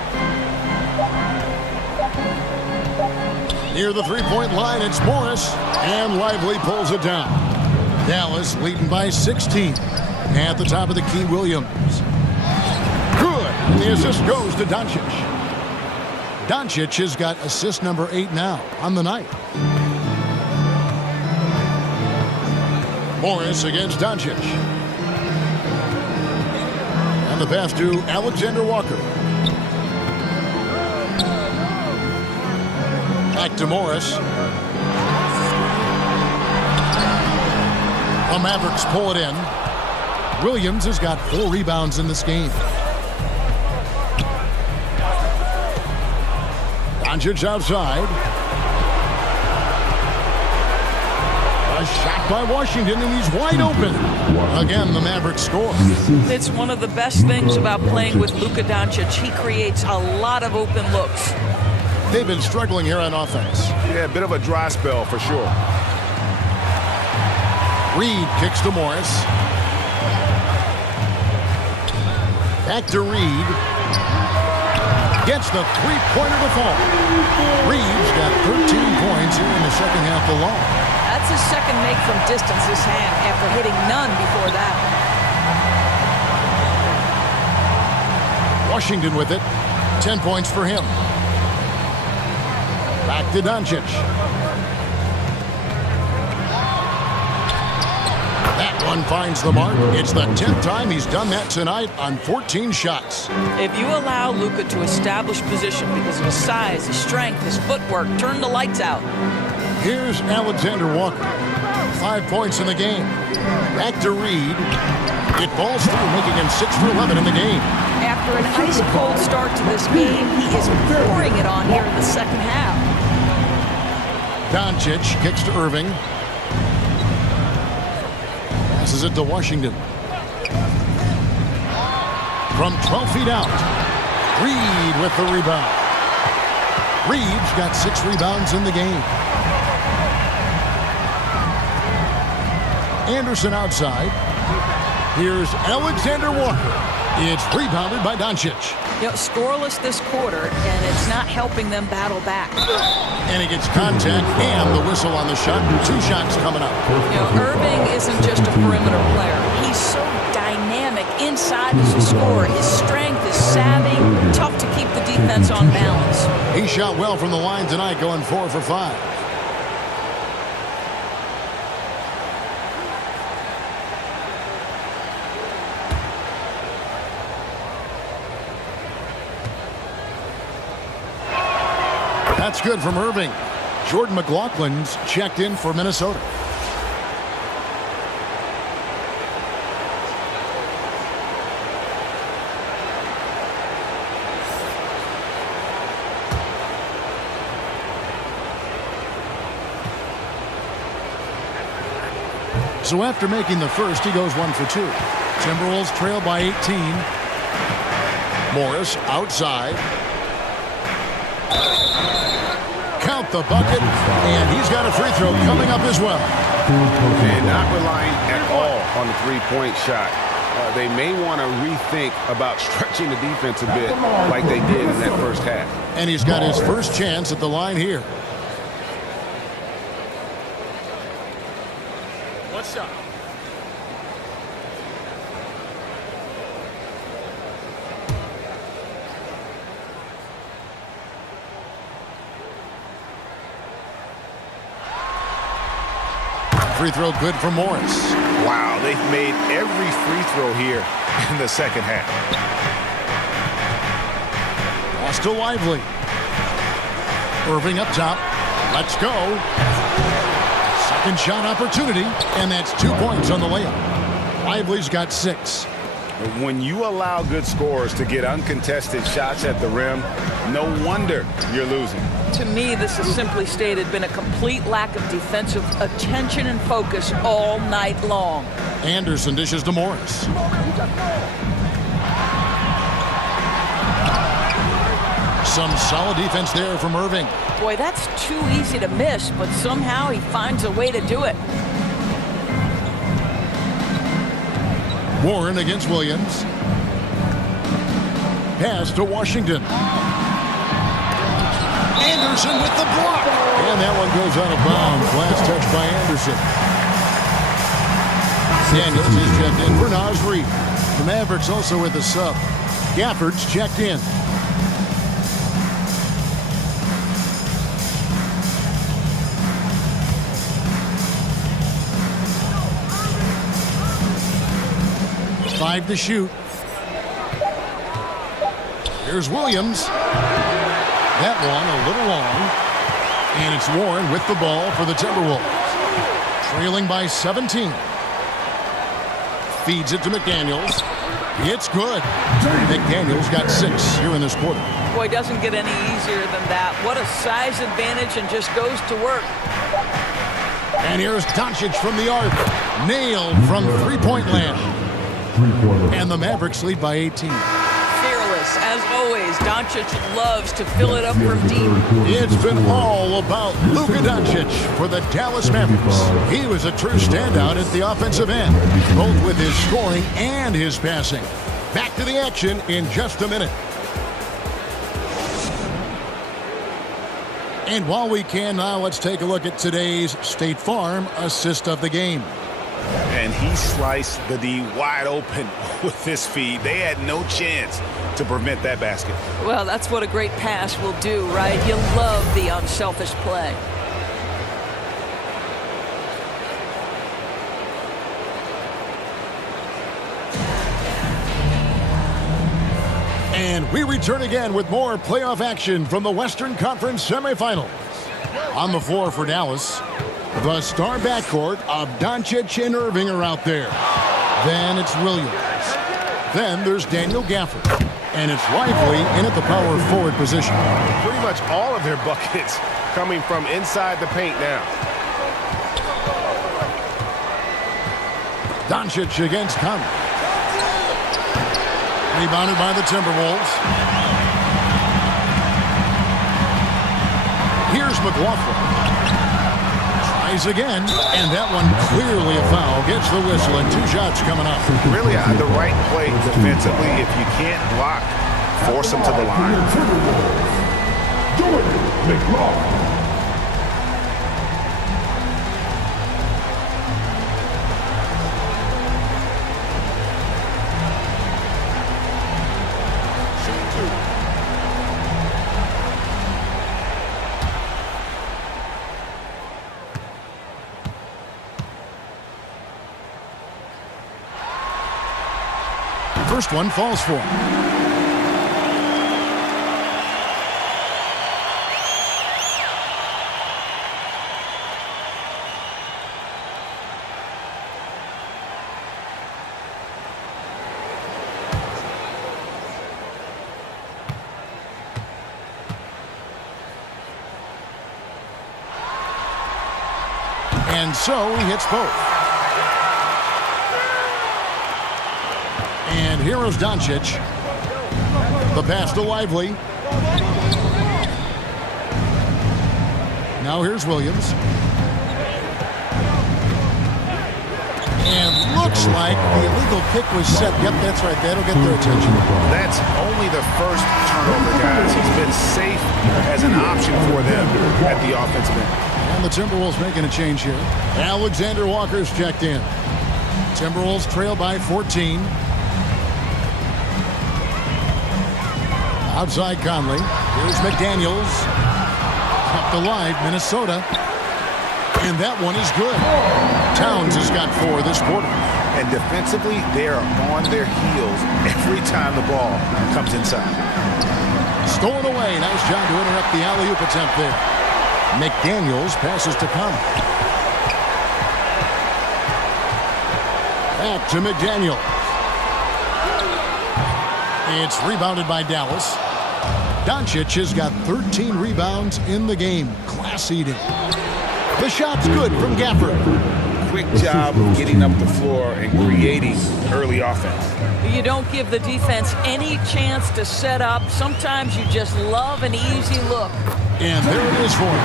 Near the 3-point line, it's Morris. And Lively pulls it down. Dallas leading by 16. At the top of the key, Williams. Good. And the assist goes to Doncic. Doncic has got assist number 8 now on the night. Morris against Doncic. And the pass to Alexander Walker. Back to Morris. The Mavericks pull it in. Williams has got 4 rebounds in this game. Doncic outside. A Shot by Washington, and he's wide open. Again, the Mavericks score. It's one of the best things about playing with Luka Doncic. He creates a lot of open looks. They've been struggling here on offense. Yeah, a bit of a dry spell for sure. Reed kicks to Morris. Back to Reed. Gets the three-pointer to fall. Reed's got 13 points here in the second half alone. That's his second make from distance this hand after hitting none before that. Washington with it. 10 points for him. Back to Doncic. That one finds the mark. It's the 10th time he's done that tonight on 14 shots. If you allow Luka to establish position because of his size, his strength, his footwork, turn the lights out. Here's Alexander Walker. 5 points in the game. Back to Reed. It falls through, making him 6 for 11 in the game. After an ice-cold start to this game, he is pouring it on here in the second half. Doncic kicks to Irving. Passes it to Washington. From 12 feet out. Reed with the rebound. Reed's got 6 rebounds in the game. Anderson outside. Here's Alexander Walker. It's rebounded by Doncic. You know, scoreless this quarter, and it's not helping them battle back. And he gets contact and the whistle on the shot. 2 shots coming up. You know, Irving isn't just a perimeter player. He's so dynamic inside as a scorer. His strength is savvy, tough to keep the defense on balance. He shot well from the line tonight, going 4 for 5. That's good from Irving. Jordan McLaughlin's checked in for Minnesota. So after making the first, he goes 1 for 2. Timberwolves trail by 18. Morris outside. Count the bucket, and he's got a free throw coming up as well. And not relying at all on the three-point shot. They may want to rethink about stretching the defense a bit like they did in that first half. And he's got his first chance at the line here. What's up? Free throw good for Morris. Wow, they've made every free throw here in the second half. Pass to Lively. Irving up top. Let's go. Second shot opportunity, and that's 2 points on the layup. Lively's got 6. When you allow good scorers to get uncontested shots at the rim, no wonder you're losing. To me, this has simply stated been a complete lack of defensive attention and focus all night long. Anderson dishes to Morris. Some solid defense there from Irving. Boy, that's too easy to miss, but somehow he finds a way to do it. Warren against Williams. Pass to Washington. Anderson with the block. And that one goes out of bounds. Last touch by Anderson. Daniels is checked in for Naz Reid. The Mavericks also with a sub. Gafford's checked in. Five to shoot. Here's Williams. That one a little long. And it's Warren with the ball for the Timberwolves. Trailing by 17. Feeds it to McDaniels. It's good. McDaniels got 6 here in this quarter. Boy, doesn't get any easier than that. What a size advantage, and just goes to work. And here's Doncic from the arc. Nailed from three-point land. And the Mavericks lead by 18. Fearless, as always. Doncic loves to fill it up from deep. It's been all about Luka Doncic for the Dallas Mavericks. He was a true standout at the offensive end, both with his scoring and his passing. Back to the action in just a minute. And while we can now, let's take a look at today's State Farm assist of the game. And he sliced the D wide open with his feed. They had no chance to prevent that basket. Well, that's what a great pass will do, right? You love the unselfish play. And we return again with more playoff action from the Western Conference Semifinals. On the floor for Dallas, the star backcourt of Doncic and Irving are out there. Then it's Williams. Then there's Daniel Gafford. And it's Lively in at the power forward position. Pretty much all of their buckets coming from inside the paint now. Doncic against Conley. Rebounded by the Timberwolves. Here's McLaughlin. Tries again, and that one clearly a foul. Gets the whistle, and 2 shots coming up. Really the right play defensively. If you can't block, force them to the line. First one falls for him. And so he hits both. And here is Doncic. The pass to Lively. Now here's Williams. And looks like the illegal kick was set. Yep, that's right. That'll get their attention. That's only the first turnover, guys. He's been safe as an option for them at the offensive end. And the Timberwolves making a change here. Alexander Walker's checked in. Timberwolves trail by 14. Outside Conley. Here's McDaniels. Kept alive, Minnesota. And that one is good. Towns has got 4 this quarter. And defensively, they are on their heels every time the ball comes inside. Stolen away. Nice job to interrupt the alley-oop attempt there. McDaniels passes to Conley. Back to McDaniels. It's rebounded by Dallas. Doncic has got 13 rebounds in the game. Class eating. The shot's good from Gafford. Quick job of getting up the floor and creating early offense. You don't give the defense any chance to set up. Sometimes you just love an easy look. And there it is for him.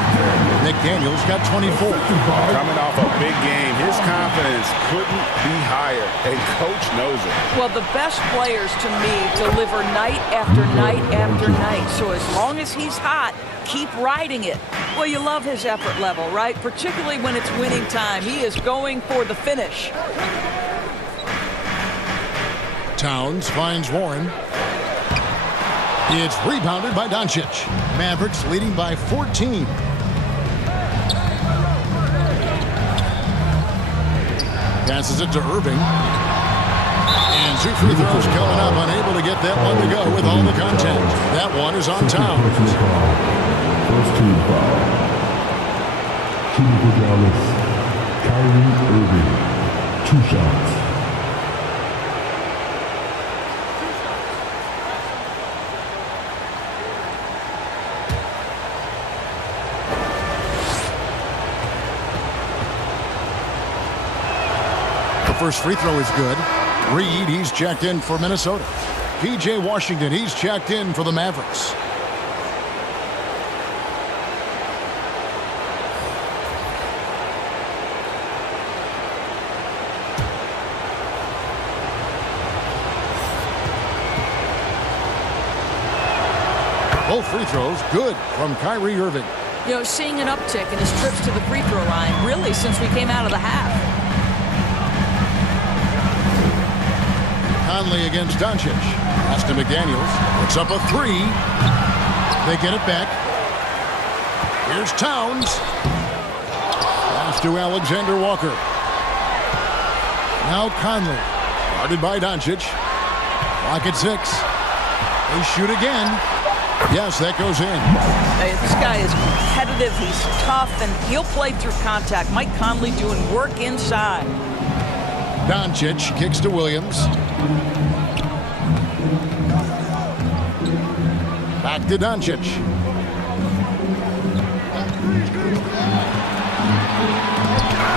McDaniels got 24. Coming off a big game, his confidence couldn't be higher, and coach knows it. Well, the best players to me deliver night after night after night. So as long as he's hot, keep riding it. Well, you love his effort level, right? Particularly when it's winning time. He is going for the finish. Towns finds Warren. It's rebounded by Doncic. Mavericks leading by 14. Passes it to Irving. And 2 free throws coming up. Unable to get that one to go with all the contact. That one is on Towns. First team foul. Shooting for Dallas, Kyrie Irving. 2 shots. first free throw is good. Reed, he's checked in for Minnesota. P.J. Washington, he's checked in for the Mavericks. Both free throws good from Kyrie Irving. You know, seeing an uptick in his trips to the free throw line, really, since we came out of the half. Conley against Doncic. Pass to McDaniels. Puts up a three. They get it back. Here's Towns. Pass to Alexander Walker. Now Conley. Guarded by Doncic. Clock at 6. They shoot again. Yes, that goes in. Hey, this guy is competitive. He's tough, and he'll play through contact. Mike Conley doing work inside. Doncic kicks to Williams. Back to Doncic.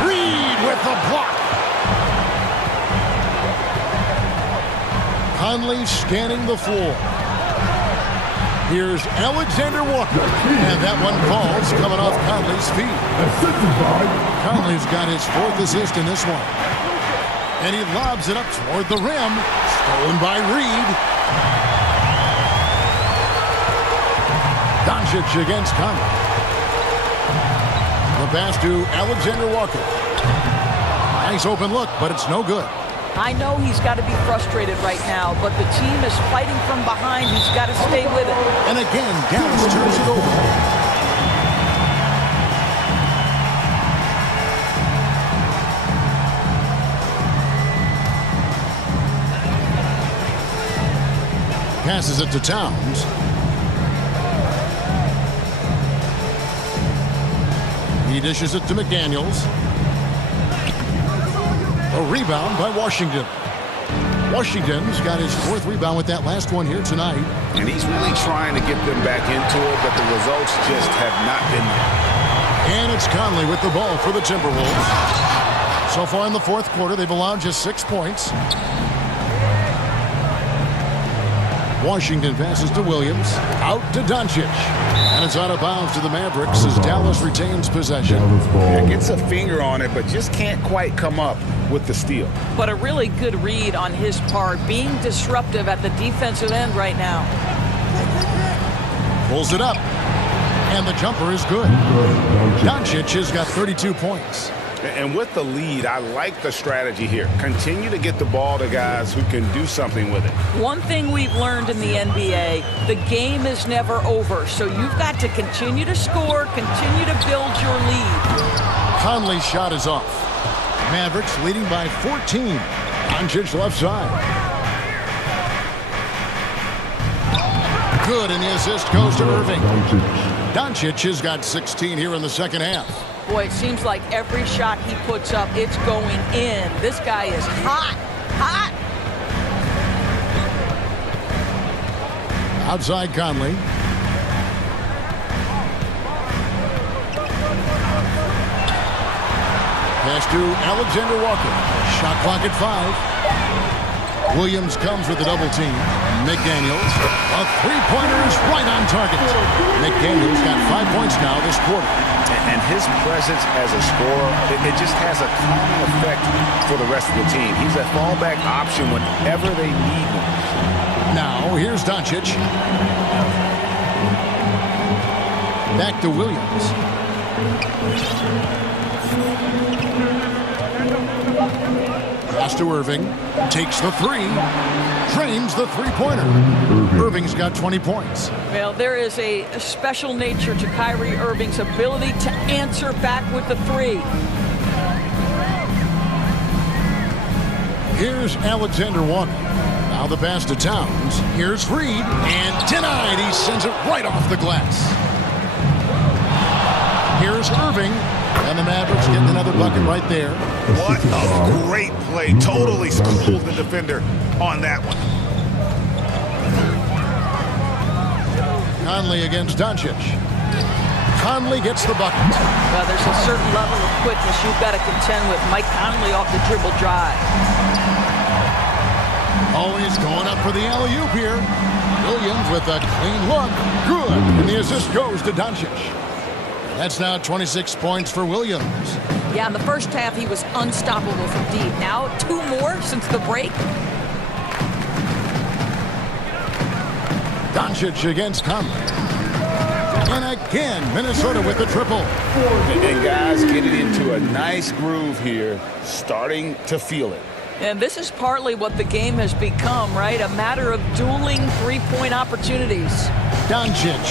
Reed with the block. Conley scanning the floor. Here's Alexander Walker. And that one falls coming off Conley's feet. Conley's got his 4th assist in this one. And he lobs it up toward the rim. Stolen by Reed. Doncic against Conley. The pass to Alexander Walker. Nice open look, but it's no good. I know he's got to be frustrated right now, but the team is fighting from behind. He's got to stay with it. And again, Dallas turns it over. Passes it to Towns. He dishes it to McDaniels. A rebound by Washington. Washington's got his 4th rebound with that last one here tonight. And he's really trying to get them back into it, but the results just have not been there. And it's Conley with the ball for the Timberwolves. So far in the 4th quarter, they've allowed just 6 points. Washington passes to Williams. Out to Doncic. And it's out of bounds to the Mavericks as Dallas retains possession. Yeah, gets a finger on it, but just can't quite come up with the steal. But a really good read on his part, being disruptive at the defensive end right now. Pulls it up. And the jumper is good. Doncic has got 32 points. And with the lead, I like the strategy here. Continue to get the ball to guys who can do something with it. One thing we've learned in the NBA, the game is never over. So you've got to continue to score, continue to build your lead. Conley's shot is off. Mavericks leading by 14. Doncic left side. Good, and the assist goes to Irving. Doncic has got 16 here in the second half. Boy, it seems like every shot he puts up, it's going in. This guy is hot, hot. Outside Conley. Pass to Alexander Walker. Shot clock at 5. Williams comes with a double team. McDaniels. A three-pointer is right on target. McDaniels got 5 points now this quarter. And his presence as a scorer, it just has a calming effect for the rest of the team. He's a fallback option whenever they need one. Now, here's Doncic. Back to Williams. Pass to Irving. Takes the three. Drains the three-pointer. Irving's got 20 points. Well, there is a special nature to Kyrie Irving's ability to answer back with the three. Here's Alexander Walker. Now the pass to Towns. Here's Reed. And denied. He sends it right off the glass. Here's Irving. And the Mavericks getting another bucket right there. What a great play. Totally schooled the defender on that one. Conley against Doncic. Conley gets the bucket. Well, there's a certain level of quickness you've got to contend with. Mike Conley off the dribble drive. Always going up for the alley-oop here. Williams with a clean look. Good. And the assist goes to Doncic. That's now 26 points for Williams. Yeah, in the first half, he was unstoppable from deep. Now, 2 more since the break. Doncic against Conley. And again, Minnesota with the triple. And guys getting into a nice groove here, starting to feel it. And this is partly what the game has become, right? A matter of dueling three-point opportunities. Doncic.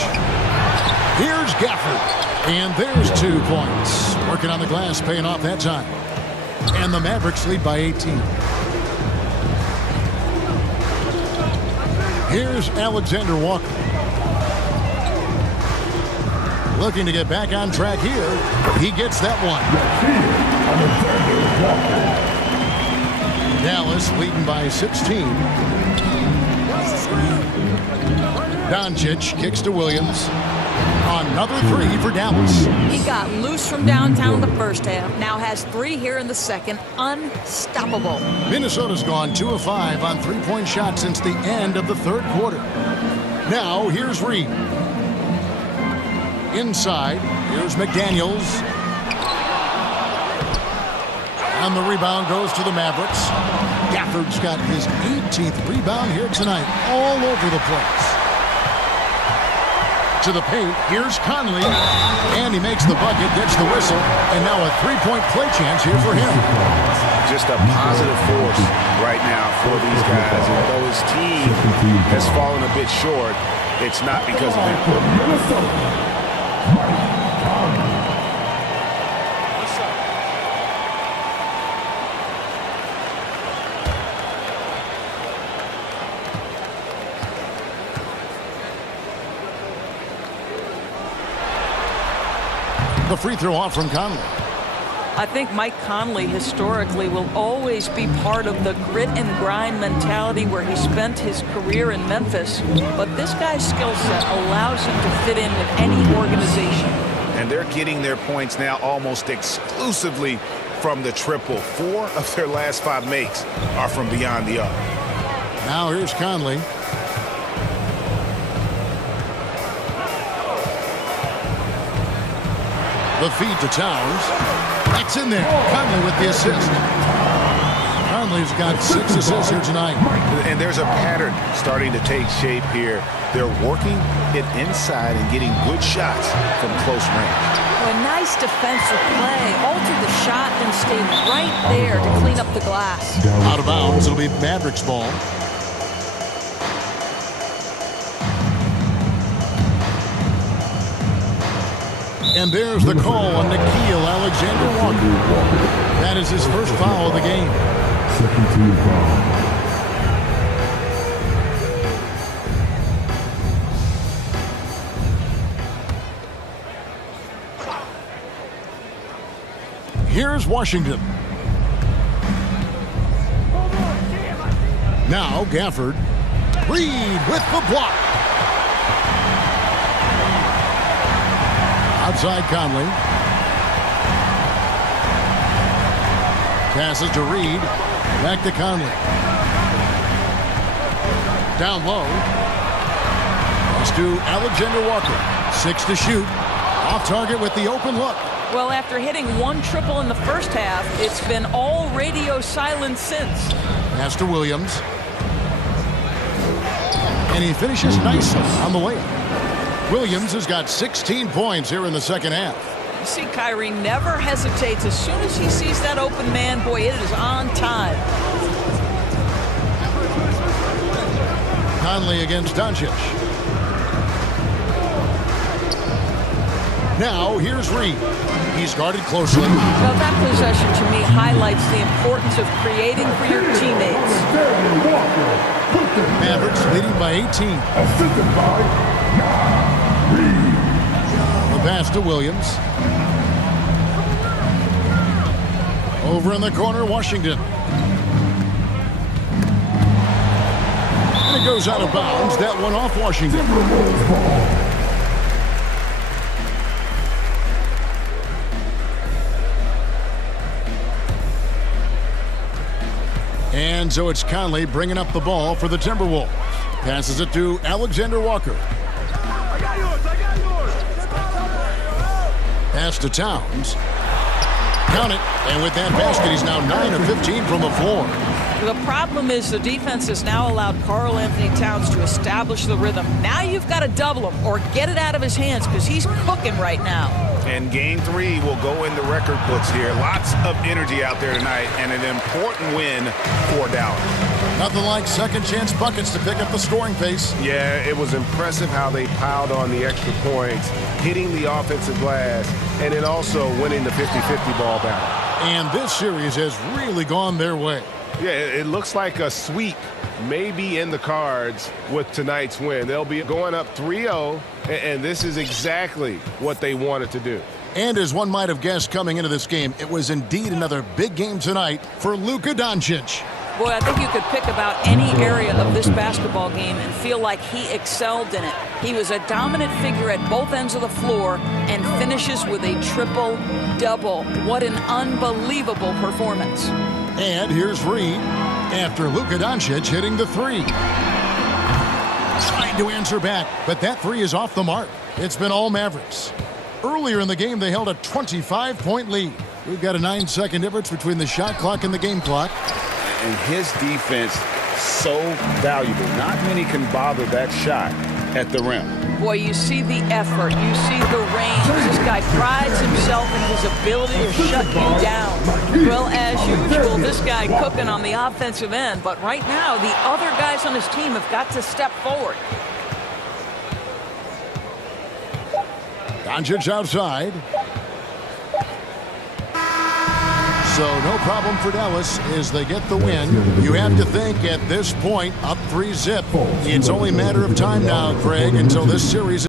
Here's Gafford. And there's 2 points. Working on the glass, paying off that time. And the Mavericks lead by 18. Here's Alexander Walker. Looking to get back on track here. He gets that one. Dallas leading by 16. Doncic kicks to Williams. Another 3 for Dallas. He got loose from downtown in the first half. Now has 3 here in the second. Unstoppable. Minnesota's gone 2 of 5 on 3-point shots since the end of the third quarter. Now here's Reed. Inside, here's McDaniels. And the rebound goes to the Mavericks. Gafford's got his 18th rebound here tonight, all over the place. To the paint, here's Conley. And he makes the bucket, gets the whistle, and now a 3-point play chance here for him. Just a positive force right now for these guys. And though his team has fallen a bit short, it's not because of him. The free throw off from Conley. I think Mike Conley historically will always be part of the grit and grind mentality where he spent his career in Memphis. But this guy's skill set allows him to fit in with any organization. And they're getting their points now almost exclusively from the triple. 4 of their last 5 makes are from beyond the arc. Now here's Conley. The feed to Towns. That's in there. Conley with the assist. Conley's got 6 assists here tonight. And there's a pattern starting to take shape here. They're working it inside and getting good shots from close range. A nice defensive play. Altered the shot and stayed right there to clean up the glass. Out of bounds. It'll be Mavericks ball. And there's the call on Nickeil Alexander-Walker. That is his first foul of the game. Second team foul. Here's Washington. Now Gafford. Reed with the block. Outside Conley. Passes to Reed. Back to Conley. Down low. Pass to Alexander Walker. 6 to shoot. Off target with the open look. Well, after hitting 1 triple in the first half, it's been all radio silence since. Pass to Williams. And he finishes nicely on the layup. Williams has got 16 points here in the second half. You see, Kyrie never hesitates. As soon as he sees that open man, boy, it is on time. Conley against Doncic. Now here's Reed. He's guarded closely. Well, that possession to me highlights the importance of creating for your teammates. Mavericks leading by 18. Assisted by The pass to Williams. Over in the corner, Washington. And it goes out of bounds. That one off Washington. And so it's Conley bringing up the ball for the Timberwolves. Passes it to Alexander Walker. Pass to Towns. Count it. And with that basket, he's now 9 of 15 from the floor. The problem is the defense has now allowed Karl Anthony Towns to establish the rhythm. Now you've got to double him or get it out of his hands because he's cooking right now. And game 3 will go in the record books here. Lots of energy out there tonight and an important win for Dallas. Nothing like second chance buckets to pick up the scoring pace. Yeah, it was impressive how they piled on the extra points, hitting the offensive glass, and then also winning the 50-50 ball battle. And this series has really gone their way. Yeah, it looks like a sweep may be in the cards with tonight's win. They'll be going up 3-0, and this is exactly what they wanted to do. And as one might have guessed coming into this game, it was indeed another big game tonight for Luka Doncic. Boy, I think you could pick about any area of this basketball game and feel like he excelled in it. He was a dominant figure at both ends of the floor and finishes with a triple-double. What an unbelievable performance. And here's Reed after Luka Doncic hitting the three. Trying to answer back, but that three is off the mark. It's been all Mavericks. Earlier in the game, they held a 25-point lead. We've got a 9-second difference between the shot clock and the game clock. And his defense, so valuable. Not many can bother that shot at the rim. Boy, you see the effort. You see the range. This guy prides himself in his ability to shut you down. Well, as usual, this guy cooking on the offensive end. But right now, the other guys on his team have got to step forward. Doncic outside. So no problem for Dallas as they get the win. You have to think at this point, up 3-0. It's only a matter of time now, Craig, until this series